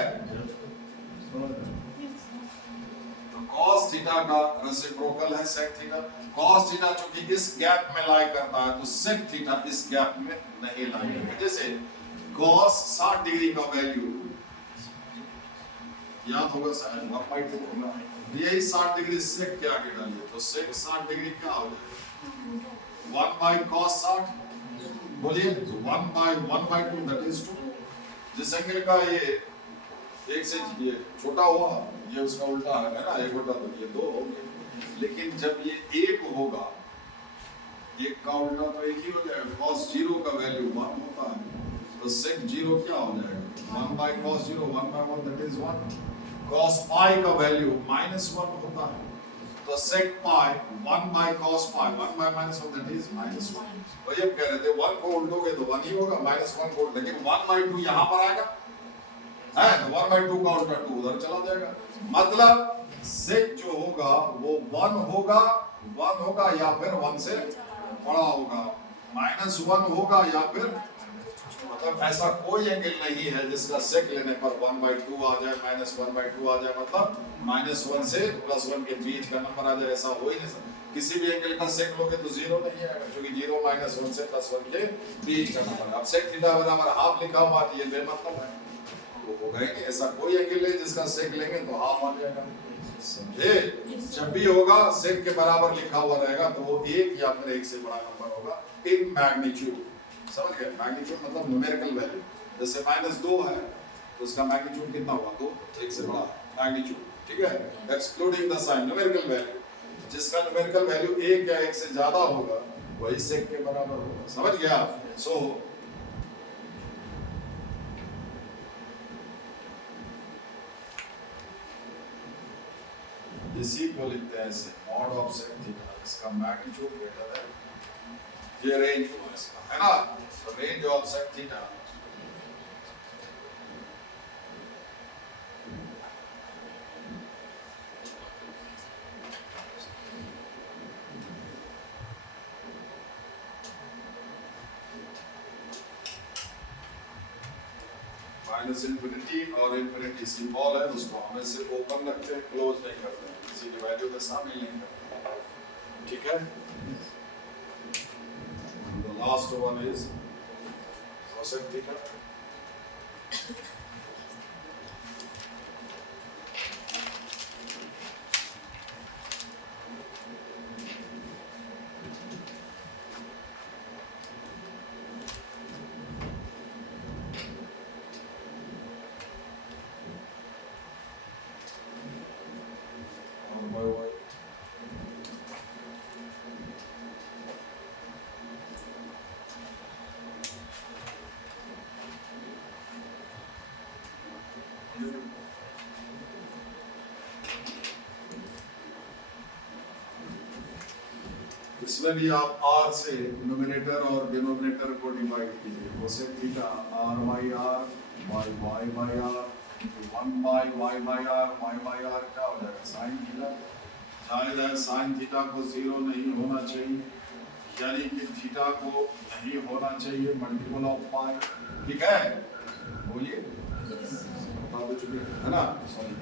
cos थीटा का रेसिप्रोकल है sec थीटा। cos थीटा चूंकि इस गैप में लाई करता है तो sec थीटा इस गैप में नहीं लाई करता। जैसे cos 60 डिग्री का वैल्यू याद होगा शायद 1/2 होगा, यही 60 डिग्री sec के आगे डालिए तो sec 60 डिग्री क्या हो जाएगा 1/cos 60। बोलिए 1/2 दैट इज 2। जिस एंगल का ये एक से ये छोटा हुआ ये उसका उल्टा है ना, एक बटा तो ये 2 हो गए। लेकिन जब ये 1 होगा, एक का उल्टा तो एक ही हो जाएगा। cos 0 का वैल्यू 1 होता है तो sec 0 क्या हो जाएगा 1/cos 0, 1/1 that is 1। cos pi का वैल्यू -1 होता है तो sec pi 1/cos pi 1/-1 that is -1। वही हम कह रहे थे 1 को उल्टोगे तो 1 ही होगा, -1 को, लेकिन 1/2 यहाँ पर आएगा है तो 1/2 का उल्टा 2 उधर चला जाएगा। मतलब sec जो होगा वो 1 होगा या फिर 1 से बड़ा होगा, -1 होगा या फिर, मतलब ऐसा कोई एंगल नहीं है जिसका sec लेने पर 1/2 आ जाए, -1/2 आ जाए, मतलब -1 से +1 के बीच का नंबर आ जाए, ऐसा हो ही नहीं सकता। किसी भी एंगल का sec लोगे तो 0 नहीं आएगा क्योंकि 0 -1 से +1 के बीच का नंबर। अब sec थीटा बराबर हाफ लिखा हुआ है, ये बेमतलब है, वो होगा ही नहीं। ऐसा कोई एंगल है जिसका sec लेंगे तो हाफ आ जाएगा, समझे? जब भी होगा sec के बराबर लिखा हुआ रहेगा तो वो 1 या फिर 1 से बड़ा नंबर होगा इन मैग्नीट्यूड। समझ गए? मैग्नीट्यूड मतलब न्यूमेरिकल वैल्यू। जैसे -2 है तो उसका मैग्नीट्यूड कितना होगा, 2, 1 से बड़ा मैग्नीट्यूड, ठीक है, excluding the sign numerical value. जिसका न्यूमेरिकल वैल्यू 1 या 1 से ज्यादा होगा वही sec के बराबर होगा। समझ गया? सो इसी को लिखते हैं ऐसे मॉड ऑफ sec थीटा, इसका मैग्नीट्यूड ग्रेटर है, ये रेंज हुआ इसका, है ना? तो range of sec theta -infinity और इंफिनिटी सिंबल है, उसको हमें सिर्फ ओपन रखते हैं, क्लोज नहीं करते हैं, किसी की वैल्यू के शामिल नहीं करते हैं, ठीक है? The last one is cosec theta. इसमें भी आप r से न्यूमरेटर और डिनोमिनेटर को डिवाइड कीजिए। cosec theta r/r y/r 1/y/r y/r क्या हो जाएगा sin थीटा। जाहिर है sin थीटा को 0 नहीं होना चाहिए, यानी कि थीटा को नहीं होना चाहिए मल्टीपल ऑफ पाई, ठीक है? बोलिए बता दो चुके है ना, सॉरी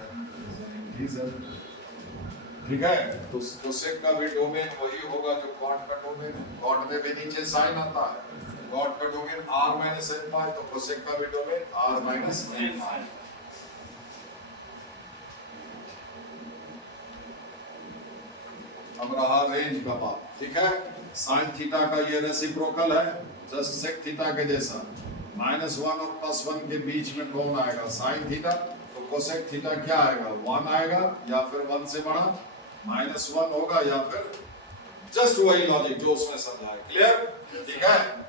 ठीक है? तो cosec का भी डोमेन वही होगा जो cot का डोमेन है। cot में भी नीचे sin आता है, cot का डोमेन r-n⁴ तो cosec का भी डोमेन r-n⁴। अब रहा रेंज का बात, ठीक है? sin थीटा का ये रेसिप्रोकल है जस्ट sec थीटा के जैसा, -1 और +1 के बीच में कौन आएगा sin थीटा, तो cosec थीटा क्या आएगा 1 आएगा या फिर 1 से बड़ा -1 होगा या फिर जस्ट वही लॉजिक जो उसने समझाया। क्लियर? ठीक है?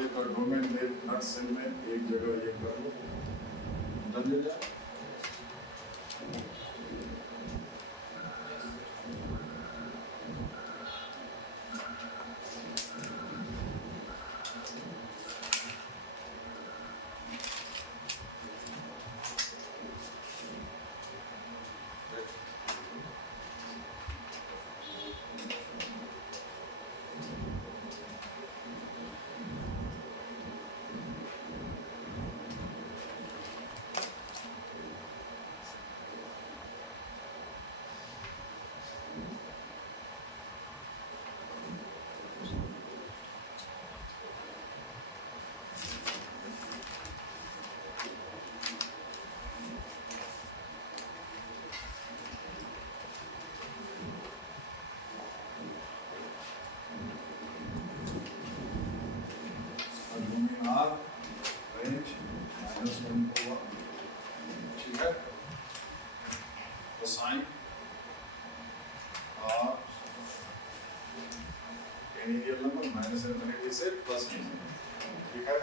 आप एक डोमेन में नट सेल में एक जगह ये कर लो, डन हो जाए। R range -1 होगा, ठीक है। Cosine R real number minus infinity से प्लस, ठीक है।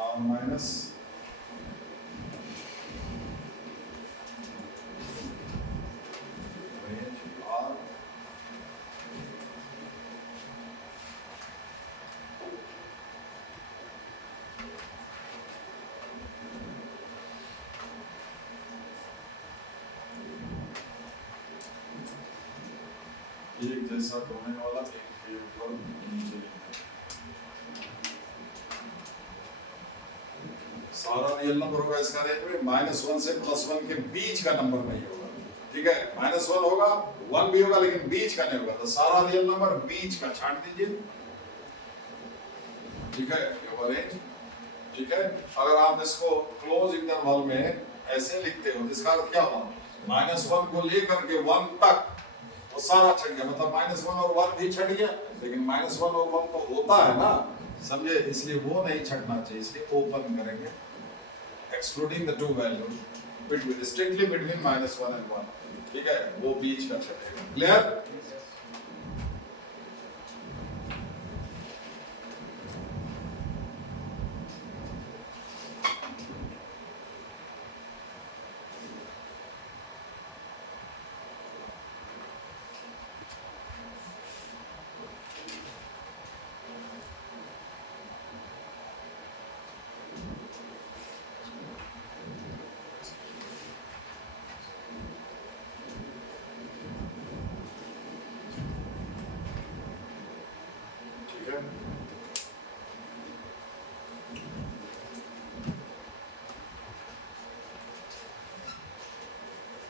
R माइनस रेंज R एक जैसा डोमेन वाला एक के ऊपर नीचे लिखना है। सारा रियल नंबर होगा इसका रेंज में -1 से +1 के बीच का नंबर नहीं होगा, ठीक है। -1 होगा, 1 भी होगा, लेकिन बीच का नहीं होगा। तो सारा रियल नंबर बीच का छांट दीजिए, ठीक है। ये होगा रेंज, ठीक है। अगर आप इसको क्लोज इंटरवल में ऐसे लिखते हो तो इसका अर्थ क्या हुआ? -1 को लेकर के 1 तक वो सारा छट गया, मतलब -1 और 1 भी छट गया, लेकिन -1 और 1 तो होता है ना, समझे? इसलिए वो नहीं छटना चाहिए, इसलिए ओपन करेंगे, excluding the two values between, strictly between -1 and 1, ठीक है। वो बीच का छटेगा। क्लियर?